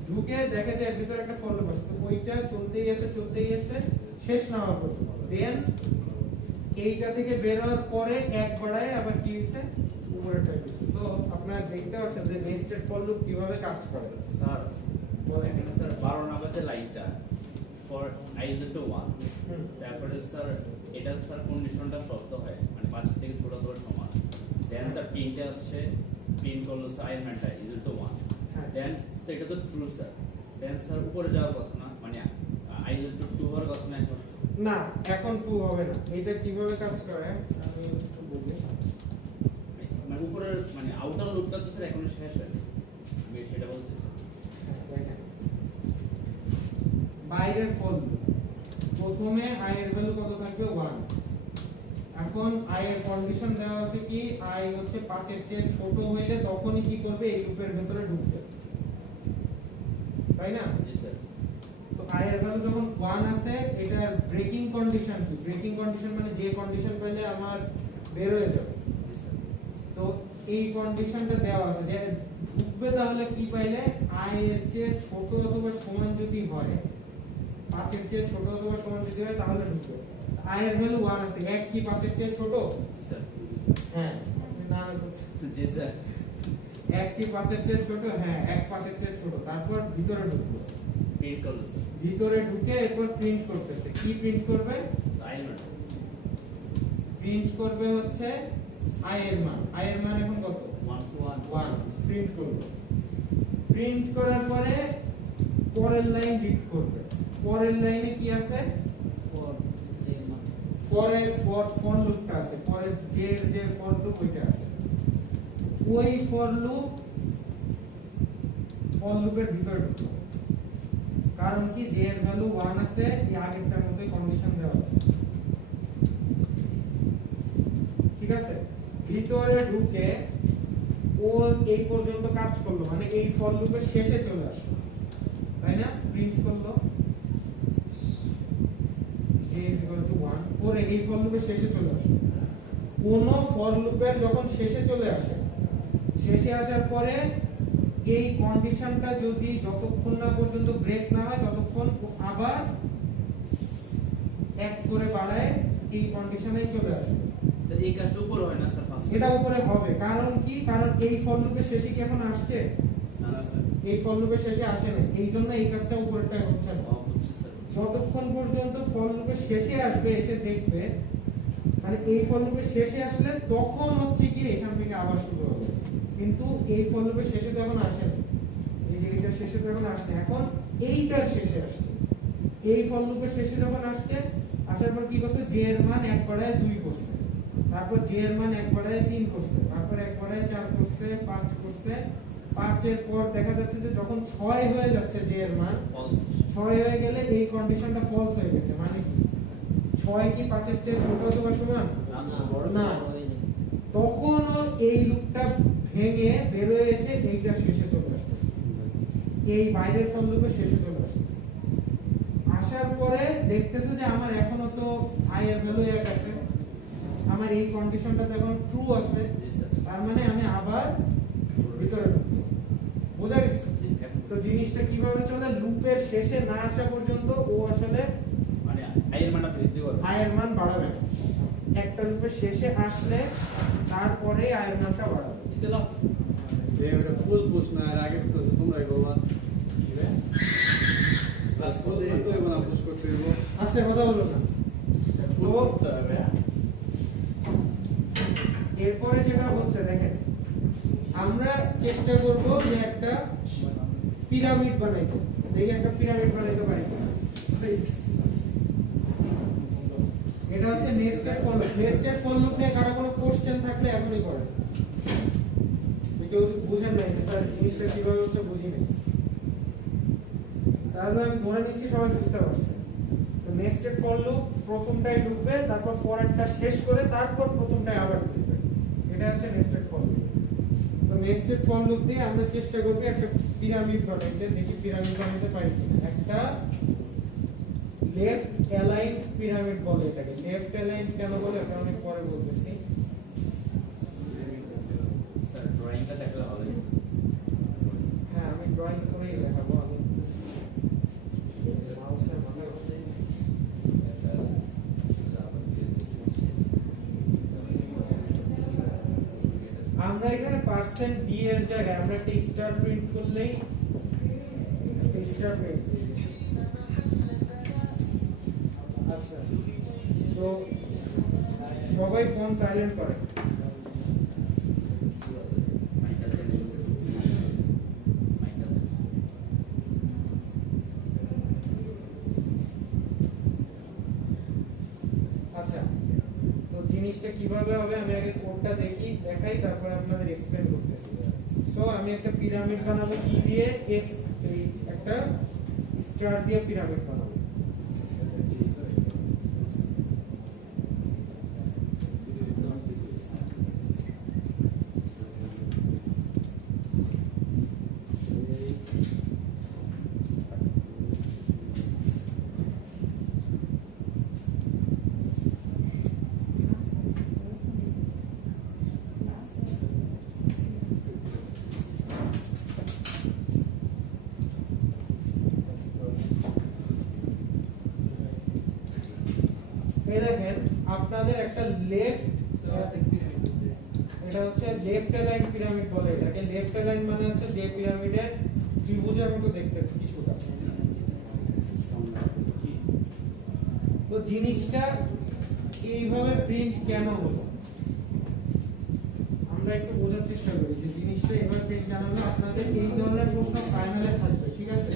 ঢুকে দেখে যে এর ভিতরে একটা ফর লুপ আছে, তো ওইটা চলতেই আছে শেষ না হওয়া পর্যন্ত। দেন এইটা থেকে বের হওয়ার পরে এক বাড়ায় আবার কি হইছে? উপরেরটা হইছে। সো আপনারা দেখতে পাচ্ছেন যে নেস্টেড ফর লুপ কিভাবে কাজ করে। স্যার এখানে স্যার 12 নাম্বারের লাইনটা for i is equal to 1, তারপরে স্যার এটা স্যার কন্ডিশনটা সত্য হয়, মানে 5 থেকে ছোট অথবা সমান। দেন স্যার প্রিন্টে আসছে, প্রিন্ট করলো স্যার i এর মানটা is equal to 1, দেন তো এটা তো ট্রু স্যার। দেন স্যার উপরে যাওয়ার কথা না, মানে i is equal to 2 হওয়ার কথা না এখন? না, এখন 2 হবে না। এটা কিভাবে কাজ করে আমি একটু বলি। মানে উপরের মানে আউটার লুপটা তো স্যার এখনো শেষ হয়নি, আমি সেটা বলতেছি। দেখেন, বাইরের ফর লুপ প্রথমে i এর ভ্যালু কত থাকবে? 1। এখন i এর কন্ডিশন দেওয়া আছে কি i হচ্ছে 5 এর চেয়ে ছোট হইলে তখনই কি করবে? এই লুপের ভিতরে ঢুকবে, তাই না? জি স্যার। তো i এর ভ্যালু যখন 1 আছে, এটার ব্রেকিং কন্ডিশন কি? ব্রেকিং কন্ডিশন মানে যে কন্ডিশন পেলে আমার বের হয়ে যাবে। জি স্যার। তো এই কন্ডিশনটা দেওয়া আছে যে ঢুকবে তাহলে কি পাইলে i এর চেয়ে ছোট অথবা সমান যদি হয়, 5 এর চেয়ে ছোট অথবা সমান যদি হয় তাহলে ঢুকবে। i এর ভ্যালু 1 আছে, 1 কি 5 এর চেয়ে ছোট? জি স্যার। হ্যাঁ, না হচ্ছে জি স্যার। 1 কি 5 এর চেয়ে ছোট? হ্যাঁ, 1 5 এর চেয়ে ছোট। তারপর ভিতরে ঢুকবে, প্রিন্ট করলো স্যার ভিতরে ঢুকে এরপর প্রিন্ট করতেছে। কি প্রিন্ট করবে? i এর মান। প্রিন্ট করবে হচ্ছে i এর মান। i এর মান এখন কত? 1 প্রিন্ট করবে। প্রিন্ট করার পরে পরের লাইন রিড করবে। পরের লাইনে কি আছে? ফর লুপটা আছে, পরের যে ফর লুপ ওইটা আছে। ওই ফর লুপের ভিতরে ঢুকবে। কারণ কি? যে এর ভ্যালু 1 আছে, এই আগেরটার মধ্যে কন্ডিশন দেওয়া আছে, ঠিক আছে? ভিতরে ঢুকে ও এই পর্যন্ত কাজ করলো, মানে এই ফর লুপের শেষে চলে আসলো, তাই না? প্রিন্ট করলো j = 1, পরে এই ফর লুপের শেষে চলে আসলো। কোন ফর লুপের যখন শেষে চলে আসে, শেষে আসার পরে এই কন্ডিশনটা যদি যতক্ষণ না পর্যন্ত ব্রেক না হয় ততক্ষণ আবার এক করে বাড়ায় এই কন্ডিশনে চলে আসে। স্যার এই কাজটা উপরে হয় না স্যার ফার্স্ট? এটা উপরে হবে। কারণ কি? কারণ এই ফর লুপের শেষে কি এখন আসছে? না না স্যার। এই ফর লুপের শেষে আসে না, এই জন্য এই কাজটা উপরেরটা হচ্ছে না। বুঝছি স্যার। যতক্ষণ পর্যন্ত ফর লুপের শেষে আসবে, এসে দেখবে, মানে এই ফর লুপের শেষে আসলে তখন হচ্ছে কি এখান থেকে আবার শুরু হবে। কিন্তু এই ফর লুপের শেষে তো এখন আসে না, এই যে এইটার শেষে তো এখন আসে না, এখন এইটার শেষে আসছে। এই ফর লুপের শেষে যখন আসছে, আসার পর কি করছে? j এর মান 1 বাড়ায় 2 করছে, তারপর j এর মান 1 বাড়ায় 3 করছে, তারপর 1 বাড়ায় 4 করছে, 5 করছে। 5 এর পর দেখা যাচ্ছে যে যখন 6 হয়ে যাচ্ছে j এর মান, 6 হয়ে গেলে এই কন্ডিশনটা ফলস হয়ে গেছে। মানে 6 কি 5 এর চেয়ে ছোট অথবা সমান? না। তখন এই লুপটা ভেঙে বের হয়ে এসে এইটার শেষে চলে আসছে, এই বাইরের ফর লুপের শেষে চলে আসছে। আসার পরে দেখতেছে যে আমার এখনো তো i এর ভ্যালু 1 আছে, আমার এই কন্ডিশনটা এখন ট্রু আছে, তার মানে আমি আবার ভিতরে ঢুকবো। বোঝা গেছে? তো জিনিসটা কিভাবে চলে? লুপের শেষে না আসা পর্যন্ত ও আসলে মানে i এর মানটা বৃদ্ধি করবে, i এর মান বাড়াবে না। একটা লুপের শেষে আসলে তারপরে i এর মানটা বাড়াবে। ওটা ফুল পুশ না এর আগে তো তোমরাই বলবা প্লাস ফুল তো এবার পুশ করতে দিব আস্তে কথা বলো না। ফুল করতে হবে এরপরে যেটা হচ্ছে দেখেন, আমরা চেষ্টা করব যে একটা পিরামিড বানাইতে। দেখি একটা পিরামিড বানাইতে পারি কিনা। এটা হচ্ছে nested for loop. Nested for loop নিয়ে কারো কোনো কোশ্চেন থাকলে এখনই করেন। কেউ বুঝেন নাই যে স্যার জিনিসটা কিভাবে হচ্ছে বুঝিনি, তাহলে আমি ধরে নিচ্ছি সবাই বুঝতে পারছে। তো নেস্টেড ফর লুপ প্রথমটাই ঢুকবে, তারপর পরেরটা শেষ করে তারপর প্রথমটাই আবার ঢুকবে। এটা হচ্ছে নেস্টেড ফর লুপ। তো নেস্টেড ফর লুপ দিয়ে আমরা চেষ্টা করব একটা পিরামিড বানাইতে। দেখি পিরামিড বানাইতে পারি কিনা। একটা লেফট অ্যালাইন্ড পিরামিড বলে এটাকে। লেফট অ্যালাইন্ড কেন বলে এটা অনেক পরে বলতেছি। স্যার ড্রয়িংটা দেখলে হবে। হ্যাঁ, আমি ড্রয়িং করেই দেখাবো। আমি মাউসের মাথায় আমরা এখানে পার্সেন্ট ডি এর জায়গায় আমরা একটা স্টার প্রিন্ট করলেই স্টার প্রিন্ট। আচ্ছা, তো সবাই ফোন সাইলেন্ট করে। আচ্ছা, তো জিনিসটা কিভাবে হবে আমি আগে কোডটা দেখাই, তারপরে আপনাদের এক্সপ্লেইন করতেছি। সো আমি একটা পিরামিড বানাবো কি দিয়ে, এক্স এই একটা স্টার দিয়ে পিরামিড বানাবো। এই দেখেন আপনাদের একটা লেফট, এটা হচ্ছে লেফট অ্যালাইন পিরামিড বলে এটাকে। লেফট অ্যালাইন মানে হচ্ছে যে পিরামিডের ত্রিভুজের মতো দেখতে কিছুটা। তো জিনিসটা এইভাবে প্রিন্ট কেন হলো আমরা একটু বোঝার চেষ্টা করি যে জিনিসটা এইভাবে প্রিন্ট কেন হলো। আপনাদের এই ধরনের প্রশ্ন ফাইনালে থাকবে, ঠিক আছে?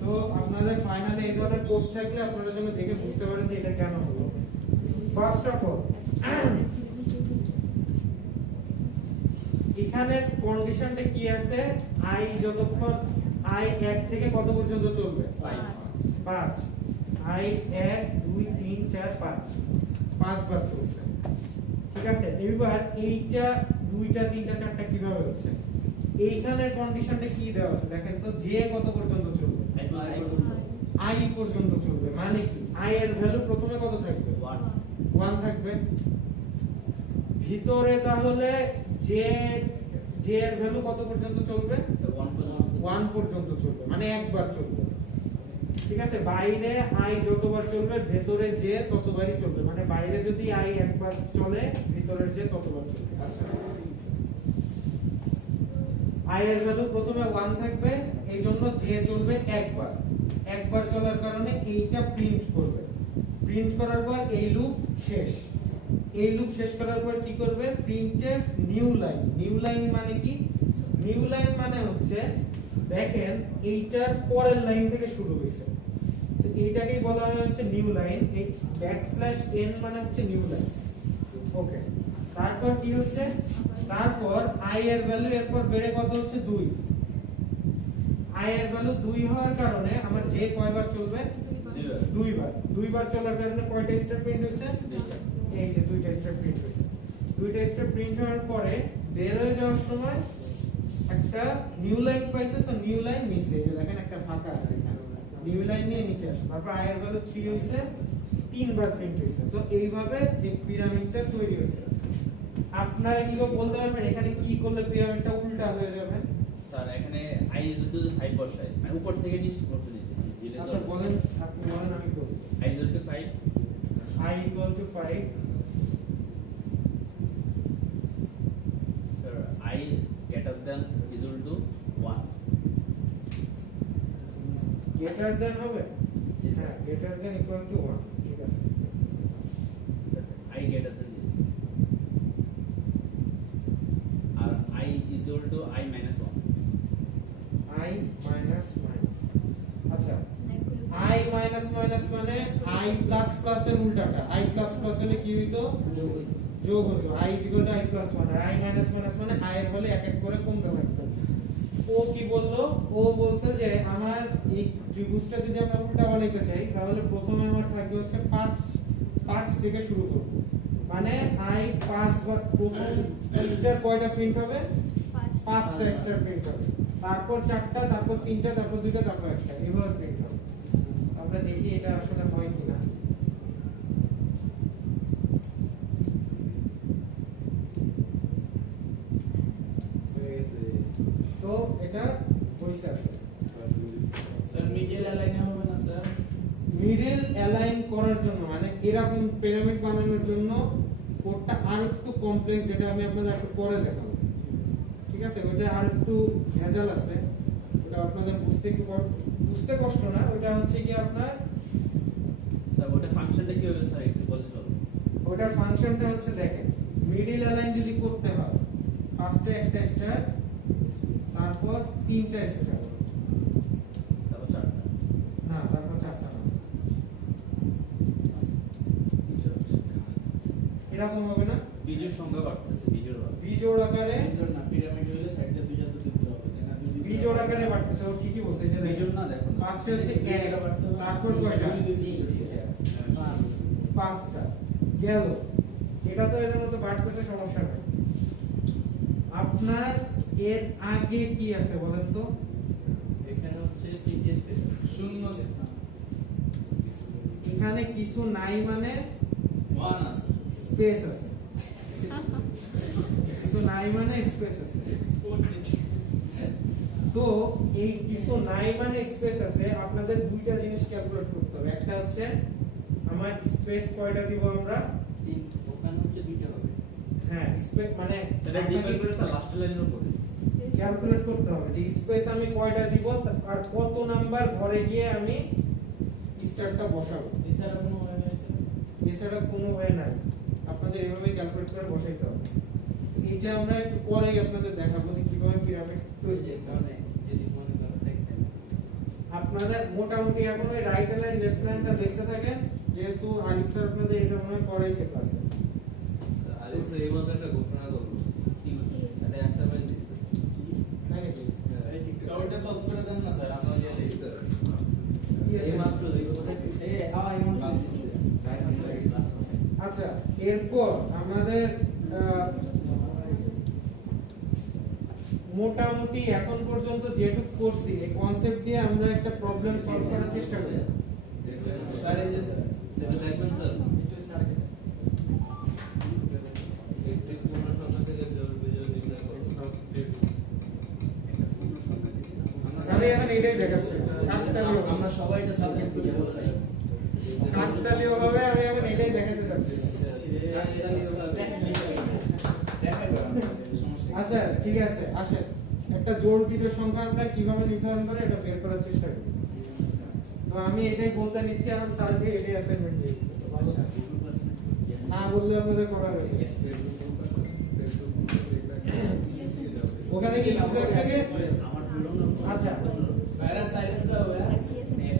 তো আপনাদের ফাইনালে এই ধরনের কোর্স থাকলে আপনারা যেন দেখে বুঝতে পারেন যে এটা কেন হলো। ফার্স্ট অফ অল এখানে কন্ডিশনটা কি আছে, i যতক্ষণ i 1 থেকে কত পর্যন্ত চলবে? 5। i 1 2 3 4 5 5 বার চলছে, ঠিক আছে? এবার এইটা 2টা 3টা 4টা কিভাবে হচ্ছে? এইখানের কন্ডিশনটা কি দেওয়া আছে দেখেন তো, j কত পর্যন্ত চলবে? i পর্যন্ত চলবে। মানে কি i এর ভ্যালু প্রথমে কত থাকবে? 1 থাকবে। ভিতরে তাহলে j এর ভ্যালু কত পর্যন্ত চলবে? 1 পর্যন্ত চলবে, মানে একবার চলবে, ঠিক আছে? বাইরে i যতবার চলবে ভেতরে j ততবারই চলবে, মানে বাইরে যদি i একবার চলে ভিতরের j ততবার চলবে। আচ্ছা, i এর ভ্যালু প্রথমে 1 থাকবে, এইজন্য j চলবে একবার চলার কারণে এইটা প্রিন্ট করবে। প্রিন্ট করার পর এই লুপ শেষ। এই লুপ শেষ করার পর কি করবে? printf new line. New line মানে কি? নিউ লাইন মানে হচ্ছে দেখেন এইটার পরের লাইন থেকে শুরু হইছে, তো এইটাকেই বলা হয় হচ্ছে নিউ লাইন। এই \n মানে হচ্ছে নিউ লাইন। ওকে, তারপর কি হচ্ছে? তারপর i এর ভ্যালু এরপর বেড়ে কত হচ্ছে? 2। i এর ভ্যালু 2 হওয়ার কারণে আমার j কয়বার চলবে? 2 বার চলার কারণে কয়টা স্টেপ প্রিন্ট হইছে? এই যে 2টা স্টেপ প্রিন্ট হইছে। 2টা স্টেপ প্রিন্ট হওয়ার পরে বের হয়ে যাওয়ার সময় একটা নিউ লাইন পাইছে, সো নিউ লাইন নিচে, এই যে দেখেন একটা ফাঁকা আছে এখানে, নিউ লাইন নিয়ে নিচে আসে। তারপর i এর ভ্যালু 3 হইছে, 3 বার প্রিন্ট হইছে। সো এইভাবে এই পিরামিডটা তৈরি হইছে। আপনারা কি বলতে পারবেন এখানে কি করলে পিরামিডটা উল্টা হয়ে যাবে? স্যার এখানে i is equal to 5 বসাই, মানে উপর থেকে নিচে করতে দিতে। আচ্ছা বলেন, আপনি বলেন আমি বলবো। i is equal to 5, i equal to 5, sir i get up than equal to 1 greater than হবে হ্যাঁ গ্রেটার দেন ইকুয়াল টু 1 ঠিক আছে I greater than this আর I equal to I minus 1 I minus minus আচ্ছা I মাইনাস মাইনাস মানে I প্লাস প্লাস এর উল্টাটা I প্লাস প্লাস হলে কি হইতো যোগ হতো I equal to I plus 1 আর I মাইনাস মাইনাস মানে I এর বলে এক এক করে কমতে থাকতো ও কি বললো ও বলছে যে আমার এই ত্রিভুজটা যদি আমরা উল্টা বানাইতে চাই তাহলে প্রথমে আমার থাকবে হচ্ছে 5 থেকে শুরু করব মানে I 5 বার প্রথম স্টার কয়টা প্রিন্ট হবে 5টা স্টার প্রিন্ট হবে তারপর 4টা তারপর 3টা তারপর 2টা তারপর 1টা এভাবে প্রিন্ট হবে আমরা দেখি এটা আসলে হয় কিনা তো এটা হইছে আসলে স্যার মিডল অ্যালাইন হবে না স্যার মিডল অ্যালাইন করার জন্য মানে এরকম পিরামিড বানানোর জন্য কোডটা আরেকটু কমপ্লেক্স যেটা আমি আপনাদের একটু পরে দেখাবো ঠিক আছে ওটা আরেকটু ভেজাল আছে ওটা আপনাদের বুঝতে কষ্ট না ওটা হচ্ছে কি আপনার স্যার ওটা ফাংশনটা কি হবে স্যার একটু বলতে চলবে ওটার ফাংশনটা হচ্ছে দেখেন মিডল অ্যালাইন যদি করতে হয় ফার্স্টে একটা স্টার তারপর 3টা স্টার তারপর 4টা না তারপর 4টা না এরকম হবে না বিজোড় সংখ্যা বাড়তেছে বিজোড় বিজোড় আকারে মিডল না পিরামিড হলে সাইডে দুইটা তো দিতে হবে তাই না যদি বিজোড় আকারে বাড়তেছে ও ঠিকই বলছে যে বিজোড় না দেখো না ফার্স্টে হচ্ছে দুইটা এক বাড়তে হবে। তারপর কয়টা পাঁচ। 5টা গেল এটা তো এর মধ্যে বাড়তেছে সমস্যা নাই আপনার এর আগে কি আছে বলেন তো এখানে হচ্ছে তিনটে স্পেস শূন্য এখানে কিছু নাই মানে ওয়ান আছে স্পেস আছে কিছু নাই মানে স্পেস আছে তো এই কিছু নাই মানে স্পেস আছে আপনাদের দুইটা জিনিস ক্যালকুলেট করতে হবে একটা হচ্ছে আমার স্পেস কয়টা দিব আমরা তিন ওখানে হচ্ছে দুইটা হবে হ্যাঁ স্পেস মানে সেটা ডিপেন্ড করে স্যার লাস্ট লাইনের উপরে ক্যালকুলেট করতে হবে যে স্পেস আমি কয়টা দিব আর কত নাম্বার ঘরে গিয়ে আমি স্টারটা বসাবো এছাড়া কোনো ওয়ে নেই স্যার এছাড়া কোনো ওয়ে নাই আপনাদের এভাবে ক্যালকুলেট করে বসাইতে হবে এটা আমরা একটু পরে আপনাদের দেখাবো যে কিভাবে পিরামিড ওই তৈরি যে করতে হবে। মানে যদি মনে করো সেকেন্ড আপনাদের মোটামুটি এখন ওই রাইট লাইন লেফট লাইনটা দেখতে থাকেন যেহেতু আরিফ স্যার আপনাদের এটা মনে হয় করাইছে ক্লাসে আরে স্যার এই মতো একটা ঘোষণা করবো আরে অ্যাসাইনমেন্ট দিছে তাই নাকি ওটা সলভ করে দেন না স্যার আমরা দিয়ে দেখি স্যার কি আছে? এই মাত্র আচ্ছা এরপর আমাদের মোটামুটি এখন পর্যন্ত যেটুকু করছি এই কনসেপ্ট দিয়ে আমরা একটা প্রবলেম সলভ করার চেষ্টা করি স্যার এই যে স্যার এটা দেখবেন স্যার একটু স্যারকে একটি পূর্ণ সংখ্যা থেকে জোড় বিজোড় নির্ণয় করুন স্যার এখন এটাই দেখাচ্ছে আমরা সবাই এটা সাবমিট করে দেব স্যার কাকতালীয় ভাবে আমি এখন এটাই দেখাতে চাচ্ছি আচ্ছা ঠিক আছে আসেন একটা জোড় বিজোড় সংখ্যা আমরা কিভাবে নির্ধারণ করে এটা বের করার চেষ্টা করি তো আমি এটাই বলতে নিচ্ছি আর স্যারকে এটাই অ্যাসাইনমেন্ট দিয়েছি না বললে আপনাদের করা হয়েছে ওখানে কি ইউজার থেকে আচ্ছা ভাইরা সাইলেন্ট হবে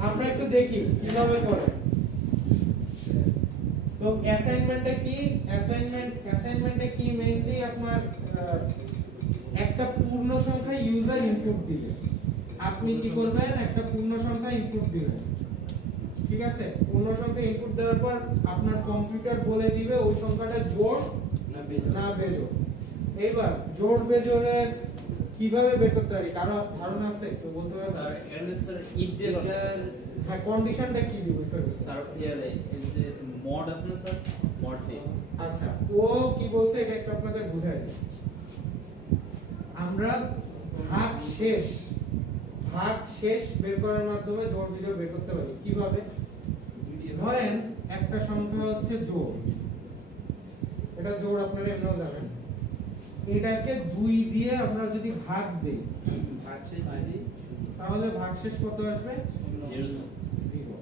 আমরা একটু দেখি কিভাবে করে তো অ্যাসাইনমেন্টে কি মেইনলি আপনার একটা পূর্ণ সংখ্যা ইউজার ইনপুট দিলে আপনি কি করবেন একটা পূর্ণ সংখ্যা ইনপুট দিবেন ঠিক আছে পূর্ণ সংখ্যা ইনপুট দেওয়ার পর আপনার কম্পিউটার বলে দিবে ওই সংখ্যাটা জোড় না বেজোড় এইবার জোড় বেজোড়ের কিভাবে বের করতে পারি কারো ধারণা আছে একটু বলতে পারবেন স্যার এন্ড স্যার ইফ দিয়ে করতে হবে। হ্যাঁ কন্ডিশনটা কি দিব স্যার মড আছে না স্যার মড দিয়ে আচ্ছা ও কি বলছে এটা একটু আপনাদের বুঝাই দিই আমরা ভাগ শেষ বের করার মাধ্যমে জোড় বিজোড় বের করতে পারি কিভাবে ধরেন একটা সংখ্যা হচ্ছে জোড় এটা জোড় আপনারা এমনিও জানেন এটাকে 2 দিয়ে আমরা যদি ভাগ দেই ভাগশেষ যদি তাহলে ভাগশেষ কত আসবে? 0 স্যার 0।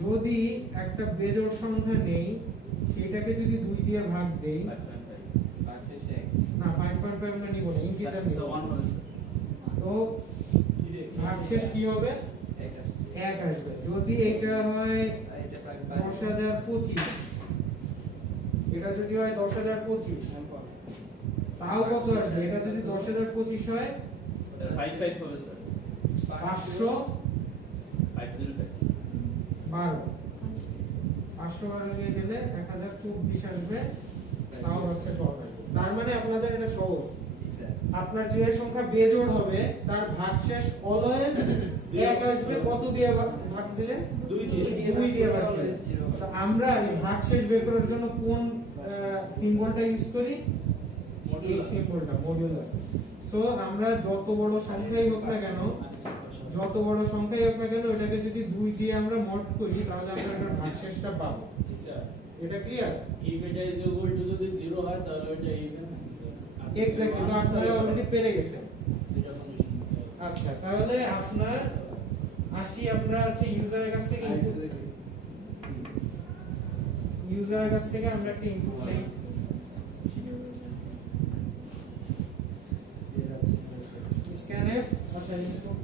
যদি একটা বেজোড় সংখ্যা নেই সেটাকে যদি 2 দিয়ে ভাগ দেই, 5.5 ভাগশেষ 1 না 5.5 আমরা নিব না, ইন্টিজার নিব। স্যার 1 হবে স্যার তো ভাগশেষ কি হবে? 1 আসছে 1 আসবে। যদি এটা হয় আর এটা প্রায় 10,025, এটা যদি হয় 10,025, তাও কত আসবে? এটা যদি 10,025 হয় 55 হবে স্যার 500 505 12, 512 দিয়ে গেলে 1024 আসবে, তাও হচ্ছে সহজ আসবে। তার মানে আপনাদের এটা সহজ। আপনার যে সংখ্যা বেজোড় হবে তার ভাগশেষ অলওয়েজ 1 আসবে। কত দিয়ে ভাগ দিলে? 2 দিয়ে ভাগ দিলে। তো আমরা এই ভাগশেষ বের করার জন্য কোন সিম্বলটা ইউজ করি? এই সিম্বলটা, মডুলাস। সো আমরা যত বড় সংখ্যাই হোক না কেন, এটাকে যদি 2 দিয়ে আমরা মড করি তাহলে আমরা এটার ভাগশেষটা পাবো। এটা ক্লিয়ার? যদি 0 হয় তাহলে ওইটা ইভেন এক্স্যাক্টলি, তো আপনারা অলরেডি পেরে গেছেন। আচ্ছা, তাহলে আপনার আমরা হচ্ছে ইউজারের কাছ থেকে আমরা একটা ইনপুট নেই। স্ক্যানএফ, আচ্ছা ইনপুট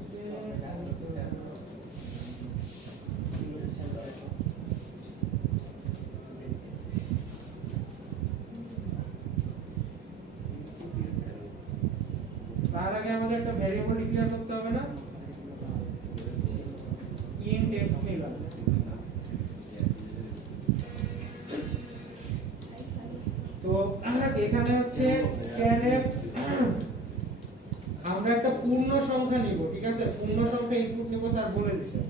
তার আগে আমাদের একটা ভ্যারিয়েবল ডিক্লেয়ার করতে হবে না? int x নিলাম। তো এখানে হচ্ছে scanf, আমরা একটা পূর্ণ সংখ্যা নিব, ঠিক আছে? পূর্ণ সংখ্যা ইনপুট নেব, স্যার বলে দিয়েছে।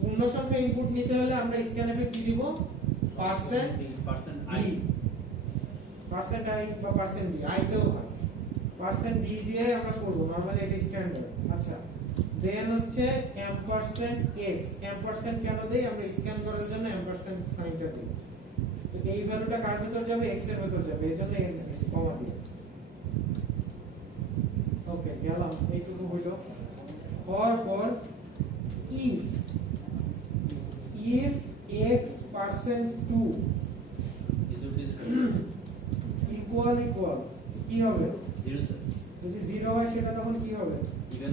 পূর্ণ সংখ্যা ইনপুট নিতে হলে আমরা scanf এ কি দিব? পার্সেন্ট %i বা পার্সেন্ট ডি, আই কেও হয় পার্সেন্ট ডি দিয়ে আমরা করব, নরমালি এটা স্ট্যান্ডার্ড। আচ্ছা, দেন হচ্ছে $x, এম্পারসেন্ট কেন দেই? আমরা স্ক্যান করার জন্য এম্পারসেন্ট সাইনটা দিই। তো এই ভ্যালুটা কার ভিতর যাবে? x এর ভিতর যাবে, এজন্য x দিছি কমা দিয়ে। ওকে, গেলাম, এইটুকু হইলো। পর if x%2 equal কি হবে? 0 স্যার যদি 0 হয় সেটা তখন কি হবে? ইভেন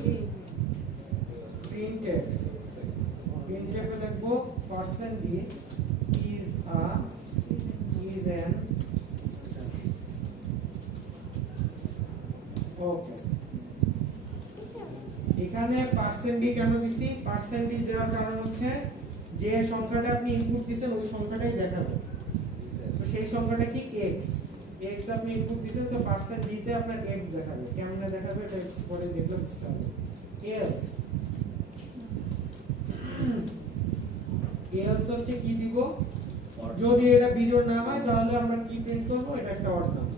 printf এ লিখবো % d is an ওকে। এখানে % d কেন দিছি? % d দেওয়ার কারণ হচ্ছে যে সংখ্যাটা আপনি ইনপুট দিবেন ওই সংখ্যাটাই দেখাবে। তো সেই সংখ্যাটা কি? x আপনি ইনপুট দিবেন, সো % d তে আপনার x দেখাবে। কেমনে দেখাবে এটা পরে দেখলে বুঝতে হবে। else হচ্ছে কি দিব? যদি এটা বিজোড় না হয় তাহলে আমরা কি প্রিন্ট করব? এটা একটা অড নাম্বার।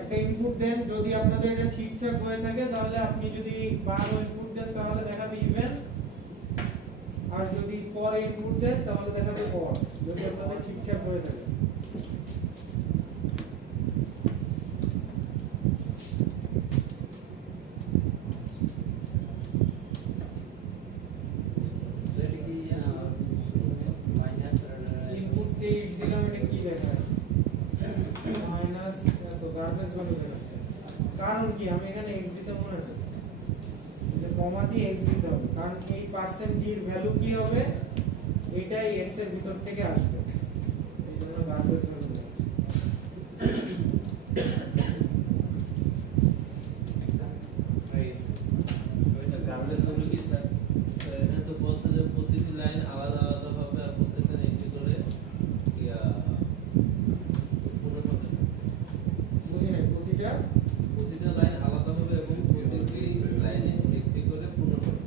একটা ইনপুট দেন, যদি আপনাদের এটা ঠিকঠাক হয়ে থাকে তাহলে আপনি যদি 12 ইনপুট দেন তাহলে দেখাবে ইভেন, আর যদি পরে ইনপুট দেন তাহলে দেখাবে অড, যদি আপনাদের ঠিকঠাক হয়ে থাকে। এটা কি মাইনাস ইনপুট 23 দিলাম, এটা কি দেখায়? মাইনাস তো গার্বেজ ভ্যালু দেখাচ্ছে। কারণ কি? আমি এখানে x দিতে মনে নেই, যে কমা দিয়ে x দিতে হবে, কারণ এই % d এর ভ্যালু কি হবে? এটাই x এর ভিতর থেকে আসবে, এইজন্য গার্বেজ ভ্যালু দেখাচ্ছে। গার্বেজ হলো কি স্যার? এখানে তো বলতে যে প্রতিটি লাইন আলাদা আলাদা ভাবে আর প্রত্যেকটা এন্ট্রি করে পূরণ হবে। বুঝি নাই, প্রতিটা প্রতিটা লাইন আলাদা হবে এবং প্রতিটি লাইনে একটি করে পূরণ হবে।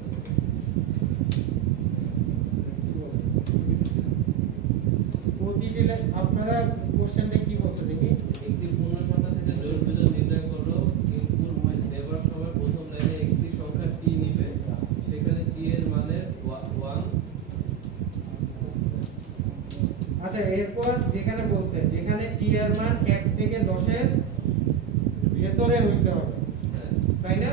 কোশ্চেনটা কি বলছে দেখি। একটি পূর্ণ সংখ্যা থেকে জোড় বিজোড় নির্ণয় করো। ইনপুট নেবার সময় প্রথম লাইনে একটি সংখ্যা টি নিবে, সেখানে টি এর মানের 1। আচ্ছা এরপর যেখানে বলছে যেখানে টি এর মান 1 থেকে 10 এর ভেতরে হইতে হবে, তাই না?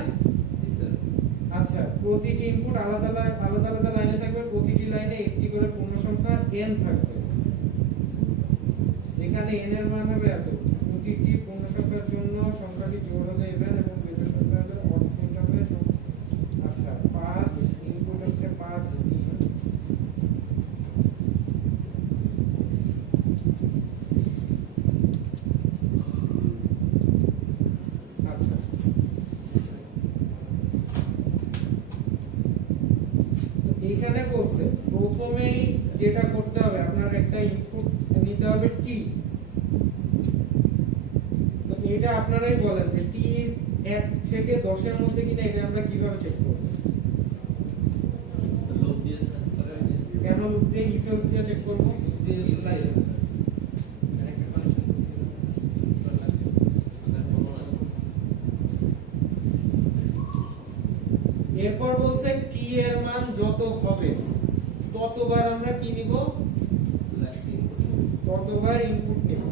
আচ্ছা প্রতিটি ইনপুট আলাদা আলাদা লাইনে থাকবে, প্রতিটি লাইনে একটি করে পূর্ণ সংখ্যা n থাকবে। এখানে n এর মান হবে এত, প্রতিটি পূর্ণ সংখ্যার জন্য সংখ্যাটি জোড় হলে ইভেন এবং বিজোড় সংখ্যা হলে অড প্রিন্ট হবে। আচ্ছা 5 ইনপুট হচ্ছে 5 3। আচ্ছা এখানে বলছে প্রথমেই যেটা করতে হবে আপনার একটা ইনপুট নিতে হবে টি। তো এটা আপনারাই বলেন যে টি 1 থেকে 10 এর মধ্যে কিনা, এটা আমরা কিভাবে চেক করব? লোক দিয়ে স্যার কেন লুপ দিয়ে ইফ এলস দিয়ে চেক করব? এরপর বলছে টি এর মান যত হবে ততবার আমরা কি নিব? ততবার ইনপুট নিব।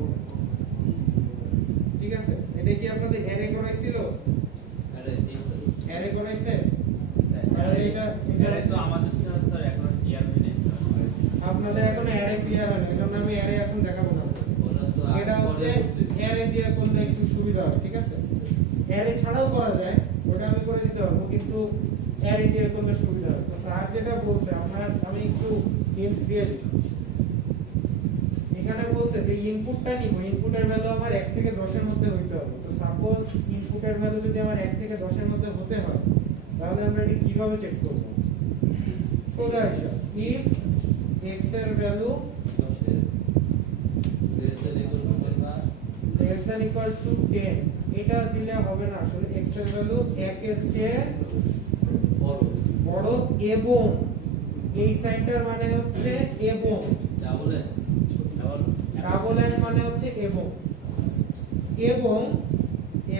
ঠিক আছে, এটা কি আপনাদের অ্যারে করাইছিল? অ্যারে করাইছে? আর এটা এর তো আমাদের স্যার এখন ক্লিয়ার হয়নি। আপনাদের এখন অ্যারে ক্লিয়ার হয় না, এজন্য আমি অ্যারে এখন দেখাবো না। এটা হচ্ছে অ্যারে দিয়ে করলে একটু সুবিধা হবে, ঠিক আছে? অ্যারে ছাড়াও করা যায়, ওটা আমি করে দিতে পারবো, কিন্তু অ্যারে দিয়ে করলে সুবিধা হবে। তো স্যার যেটা বলছে আমি একটু হিন্টস দিয়ে দিই। এখানে বলছে যে ইনপুটটা নিব, ইনপুটের ভ্যালু আমার 1 থেকে 10 এর মধ্যে হইতে হবে। তো সাপোজ ইনপুটের ভ্যালু যদি আমার 1 থেকে 10 এর মধ্যে হতে হয়, তাহলে আমরা এটা কিভাবে চেক করব? সোজা হিসাব, ইফ x এর value less than equal to 10, এটা দিলে হবে না, আসলে x এর ভ্যালু 1 এর চেয়ে বড় এবং এই সাইনটার মানে হচ্ছে এবং, ডাবল এর মানে হচ্ছে এবং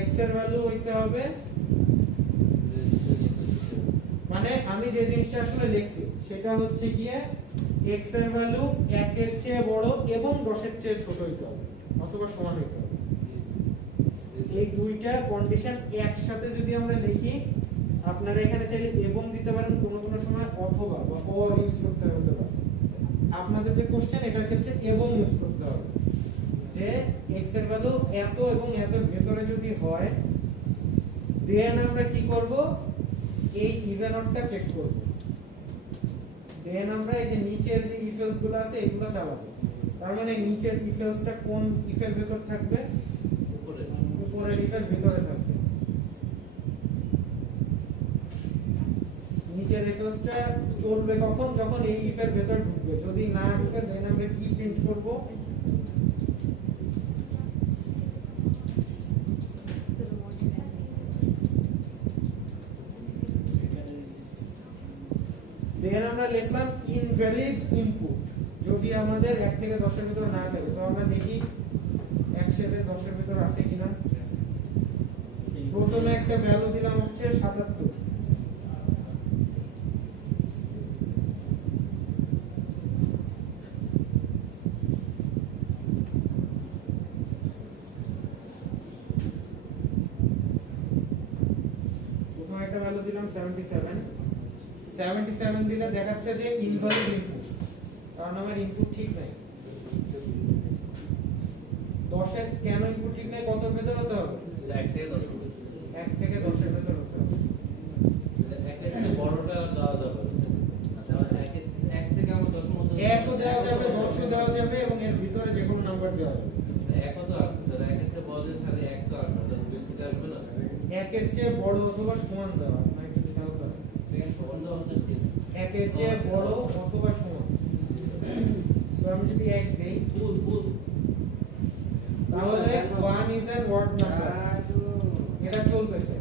x এর ভ্যালু হইতে হবে, মানে আমি যে জিনিসটা আসলে লিখছি সেটা হচ্ছে গিয়ে x এর ভ্যালু 1 এর চেয়ে বড় এবং 10 এর চেয়ে ছোট হইতে হবে অথবা সমান হইতে হবে। এই দুইটা কন্ডিশন একসাথে যদি আমরা লিখি, আপনারা এখানে চাইলে এবং দিতে পারেন, কোনো কোনো সময় অথবা বা অর ইউজ করতে হতে পারে। আপনাদের যে কোশ্চেন এটার ক্ষেত্রে এবং ইউজ করতে হবে, যে x এর ভ্যালু এত এবং এতের ভেতরে যদি হয়, দেন আমরা কি করব? এই ইভেন অরটা চেক করব। দেন আমরা এই যে নিচের যে ইফ এলস গুলো আছে এগুলো চালাবো। তার মানে নিচের ইফ এলসটা কোন ইফের ভেতর থাকবে? উপরের ইফের ভিতরে থাকবে। নিচের ইফ এলসটা চলবে কখন? যখন এই ইফের ভেতর ঢুকবে। যদি না ঢুকে দেন আমরা কি প্রিন্ট করব? দেন আমরা লিখলাম ইনভ্যালিড ইনপুট। যদি আমাদের 1 থেকে 10 এর ভিতর না থাকে, তো আমরা দেখি 1 থেকে 10 এর ভিতর আছে কিনা। প্রথমে একটা ভ্যালু দিলাম হচ্ছে 77। প্রথমে একটা ভ্যালু দিলাম 77 দিলে দেখাচ্ছে যে ইনভ্যালিড ইনপুট, কারণ আমার ইনপুট ঠিক নাই। 10 এর কেন ইনপুট ঠিক নাই? কত ভেতর হতে হবে? 1 থেকে 10। 1 থেকে 10 এর ভেতর হতে হবে। একের থেকে বড়টা দেওয়া যাবে, এক থেকে আমার 10 এর মধ্যে 1 ও দেওয়া যাবে, 10 ও দেওয়া যাবে এবং এর ভিতরে যে কোনো নাম্বার দেওয়া যাবে। এক তো আসবে, একের থেকে বড় যদি খালি এক তো আসবে, তাহলে দুই থেকে আসবে না। 1 এর চেয়ে বড় অথবা সমান দেওয়া, মানে একটু খেয়াল করো। 1 এর চেয়ে বড় অথবা সমান। সো আমি যদি 1 দেই, তাহলে 1 is an odd number, এটা চলতেছে।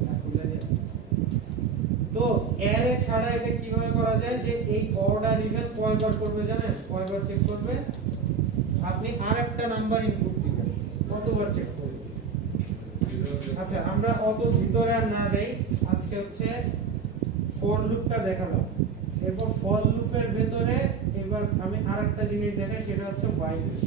তো অ্যারে ছাড়া এটা কিভাবে করা যায়? যে এই অড আর ইভেন কয়বার করবে জানেন? কয়বার চেক করবে? আপনি আরেকটা নাম্বার ইনপুট দিবেন, কতবার চেক করি? আচ্ছা আমরা অত ভিতরে আর না যাই, আজকে হচ্ছে ফর লুপটা দেখালাম। এরপর ফর লুপের ভেতরে এবার আমি আরেকটা জিনিস দেখাই, সেটা হচ্ছে while loop।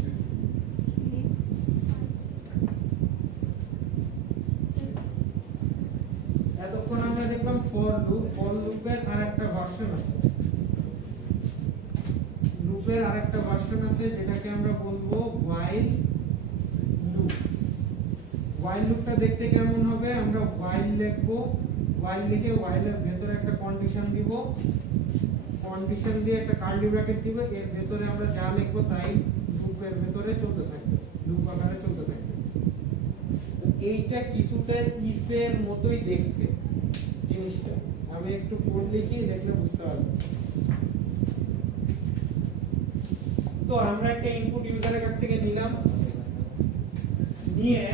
এতক্ষণ আমরা দেখলাম ফর লুপ, ফর লুপের আরেকটা ভার্সন আছে, লুপের আরেকটা ভার্সন আছে যেটাকে আমরা বলবো while loop। while লুপটা দেখতে কেমন হবে? আমরা while লিখবো, while লিখে while এর ভেতরে একটা কন্ডিশন দিব, কন্ডিশন দিয়ে একটা কার্লি ব্র্যাকেট দিব, এর ভেতরে আমরা যা লিখবো তাই লুপের ভেতরে চলতে থাকবে, লুপ আকারে চলতে থাকবে। তো এইটা কিছুটা ইফ এর মতোই দেখতে জিনিসটা। আমি একটু কোড লিখি, দেখলে বুঝতে পারবে। তো আমরা একটা ইনপুট ইউজারের কাছ থেকে নিলাম, নিয়ে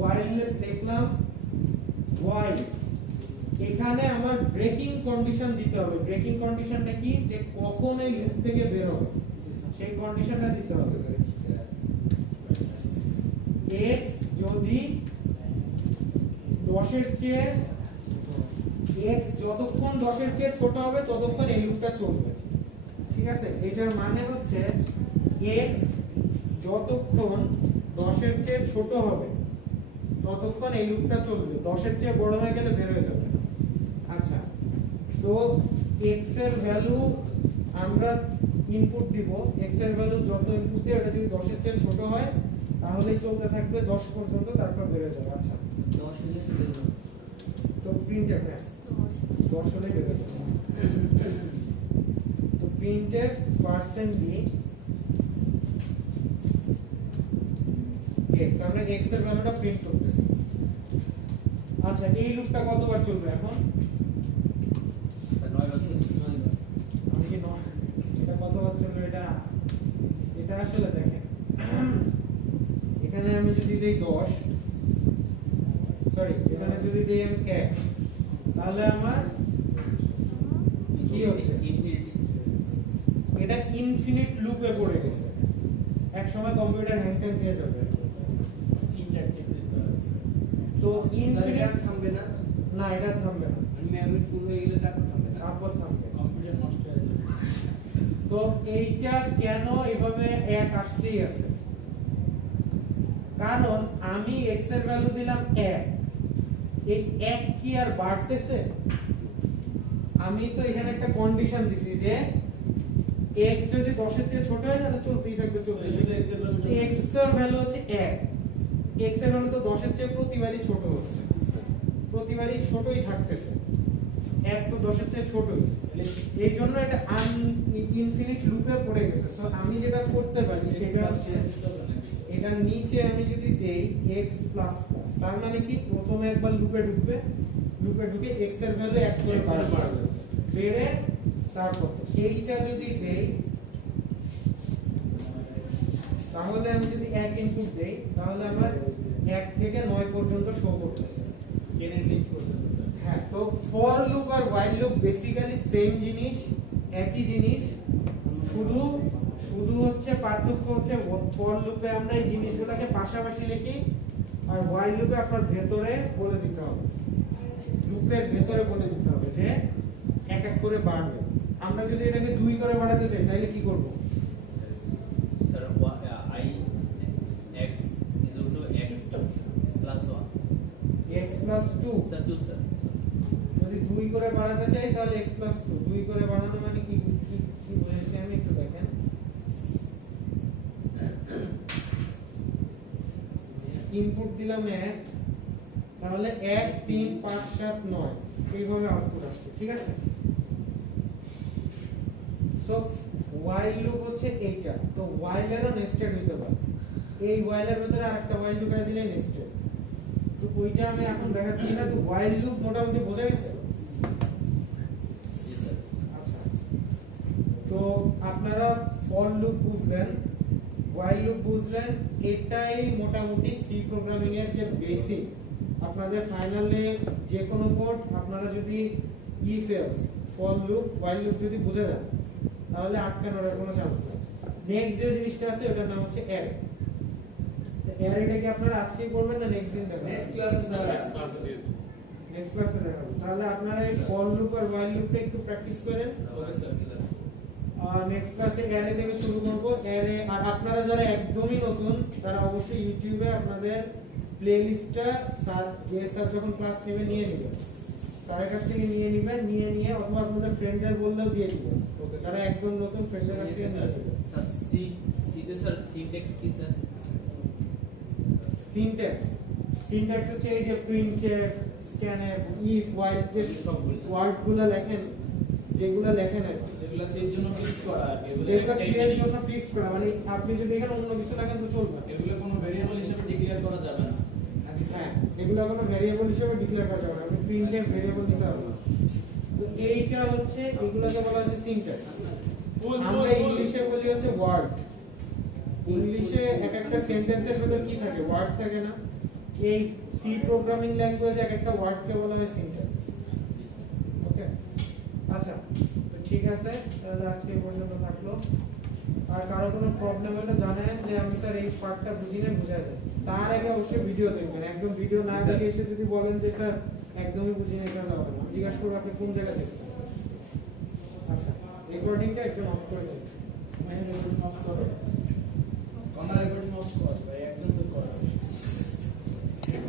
while দেখলাম while এখানে আমার ব্রেকিং কন্ডিশন দিতে হবে। ব্রেকিং কন্ডিশনটা কি? যে কখন এই লুপ থেকে বের হবে সেই কন্ডিশনটা দিতে হবে। x যদি 10 এর চেয়ে x যতক্ষণ 10 এর চেয়ে ছোট হবে ততক্ষণ এই লুপটা চলবে, ঠিক আছে? এটার মানে হচ্ছে x যতক্ষণ 10 এর চেয়ে ছোট হবে ততক্ষণ এই লুপটা চলবে, 10 এর চেয়ে বড় হয়ে গেলে বের হয়ে যাবে। আচ্ছা, তো x এর ভ্যালু আমরা ইনপুট দিব, x এর ভ্যালু যত ইনপুট দিই এটা যদি 10 এর চেয়ে ছোট হয় তাহলে চলতে থাকবে 10 পর্যন্ত, তারপর বের হয়ে যাবে। আচ্ছা 10 হলে বের হবে। তো প্রিন্টএফ, হ্যাঁ 10 হলে বের হয়ে যাবে। তো প্রিন্টএফ % d x, আমরা x এর ভ্যালুটা প্রিন্ট করতেছি। আচ্ছা এই লুপটা কতবার চলবে এখন? স্যার 9 বার স্যার। 9 বার। আমি কি নয় এটা কতবার চলবে? এটা আসলে দেখেন, এখানে আমি যদি দেই 10, সরি এখানে যদি দেই আমি 1, তাহলে আমার কি হচ্ছে? ইনফিনিটি। এটা ইনফিনিট লুপে পড়ে গেছে, এক সময় কম্পিউটার হ্যাং ট্যাং হয়ে যাবে। ইন্টারটেক দিতে হবে তো তাহলে ইনফিনিট এটা থামবে না? না, এটা থামবে না, মানে মেমরি ফুল হয়ে গেলে তারপর থামবে না? তারপর থামবে। কম্পিউটার নষ্ট হয়ে যাবে। তো এইটা কেন এভাবে এক আসতেই আছে? কারণ আমি x এর ভ্যালু দিলাম 1, এই 1 কি আর বাড়তেছে? আমি তো এখানে একটা কন্ডিশন দিছি যে x যদি 10 এর চেয়ে ছোট হয় তাহলে চলতেই থাকবে, চলতেই শুধু থাকবে। x এর ভ্যালু x এর ভ্যালু হচ্ছে 1, x এর ভ্যালু তো 10 এর চেয়ে প্রতিবারই ছোট হচ্ছে, প্রতিবারই ছোটই থাকতেছে, 1 তো 10 এর চেয়ে ছোটই, এই জন্য এটা ইনফিনিট লুপে পড়ে গেছে। সো আমি যেটা করতে পারি সেটা হচ্ছে এটার নিচে আমি যদি দেই x++, তার মানে কি প্রথমে একবার লুপে ঢুকবে, লুপে ঢুকে x এর ভ্যালু 1 করে বাড়বে, বেড়ে তারপর এইটা যদি দেই তাহলে আমি যদি 1 ইনপুট দেই তাহলে আমার 1 থেকে 9 পর্যন্ত শো করতেছে। জেনারেটিভ করতে হবে স্যার। হ্যাঁ, তো ফর লুপ আর while লুপ বেসিক্যালি সেম জিনিস, একই জিনিস, শুধু হচ্ছে পার্থক্য হচ্ছে ফর লুপে আমরা এই জিনিসগুলোকে পাশাপাশি লিখি আর while লুপে আপনার ভেতরে বলে দিতে হবে, লুপের ভেতরে বলে দিতে হবে যে এক এক করে বাড়বে। আমরা যদি এটাকে 2 করে বাড়াতে চাই তাহলে কি করব? Sir I x equal to x plus 1 x+2, sir 2 sir. যদি 2 করে বাড়াতে চাই তাহলে x+2, 2 করে বাড়ানো মানে কি কি বুঝাইছি আমি একটু দেখেন। ইনপুট দিলাম 1, তাহলে 1 3 5 7 9 এইভাবে আউটপুট আসছে, ঠিক আছে? সো while লুপ হচ্ছে এইটা। তো while এরও নেস্টেড হতে পারে, এই while এর ভিতরে আরেকটা while ঢুকাই দিলে নেস্টেড। তো ওইটা আমি এখন দেখাচ্ছি না। তো while লুপ মোটামুটি বোঝা গেছে? জি স্যার। আচ্ছা, তো আপনারা ফর লুপ বুঝলেন, while লুপ বুঝলেন, এটাই মোটামুটি সি প্রোগ্রামিং এর যে বেসিক। আপনাদের ফাইনালে যে কোনো কোড আপনারা যদি if else for loop while loop যদি বুঝে যান তাহলে আটকানোর কোনো চান্স নেই। নেক্সট যে জিনিসটা আছে ওটার নাম হচ্ছে অ্যারে। অ্যারেটা কি আপনারা আজকেই করবেন না নেক্সট দিন দেখাবেন? নেক্সট ক্লাসে স্যার নেক্সট ক্লাসে দেখাবো। তাহলে আপনারা এই ফর লুপ আর হোয়াইল লুপটা একটু প্র্যাকটিস করেন। ওকে স্যার নেক্সট ক্লাসে অ্যারে থেকে শুরু করব। অ্যারে আর আপনারা যারা একদমই নতুন তারা অবশ্যই ইউটিউবে আপনাদের প্লেলিস্টটা স্যার যখন ক্লাস নেবে নিয়ে নেবেন, স্যারের কাছ থেকে নিয়ে নেবেন, নিয়ে অথবা আপনাদের ফ্রেন্ডদের বললেও দিয়ে দিবেন। ওকে যারা একদম নতুন ফ্রেন্ডদের কাছ থেকে নিয়ে নেবেন। স্যার সিতে স্যার সিনট্যাক্স কি স্যার? সিনট্যাক্স হচ্ছে এই যে printf, scanf, if, while যে সবগুলো। ওয়ার্ডগুলো লেখেন, যেগুলো লেখেন আর কি। যেগুলো সির জন্য ফিক্স করা আর কি, এগুলো যেগুলো একটা সিএর technique। জন্য ফিক্স করা, মানে আপনি যদি এখানে অন্য কিছু লেখেন তো চলবে না। এগুলো কোনো ভেরিয়েবল হিসেবে ডিক্লেয়ার করা যাবে না নাকি স্যার? হ্যাঁ, এগুলো কোনো ভেরিয়েবল হিসেবে ডিক্লেয়ার করা যাবে না। আপনি printf ভেরিয়েবল দিতে হবে না। তো এইটা হচ্ছে, এগুলোকে বলা হচ্ছে সিনট্যাক্স। আমরা ইংলিশে বলি হচ্ছে ওয়ার্ড। ইংলিশে এক একটা সেন্টেন্সের ভিতর কি থাকে? ওয়ার্ড থাকে না? এই সি প্রোগ্রামিং ল্যাঙ্গুয়েজে এক একটা ওয়ার্ডকে বলা হয় সিনট্যাক্স। ওকে, আচ্ছা, তো ঠিক আছে, তাহলে আজকে এই পর্যন্ত থাকলো। আর কারো কোনো প্রবলেম হলে জানেন যে আমি স্যার এই পার্টটা বুঝি না, বুঝাই দেয়। তার আগে অবশ্যই ভিডিও দেখবেন। একদম ভিডিও না দেখে এসে যদি বলেন যে স্যার একদমই বুঝি না, তাহলে হবে না। আমি জিজ্ঞাসা করবো আপনি কোন জায়গায় দেখছেন। আচ্ছা, রেকর্ডিংটা একজন অফ করে দেন। রেকর্ডিং অফ করো, কর্নার রেকর্ডিং অফ কর ভাই, একজন তো করো।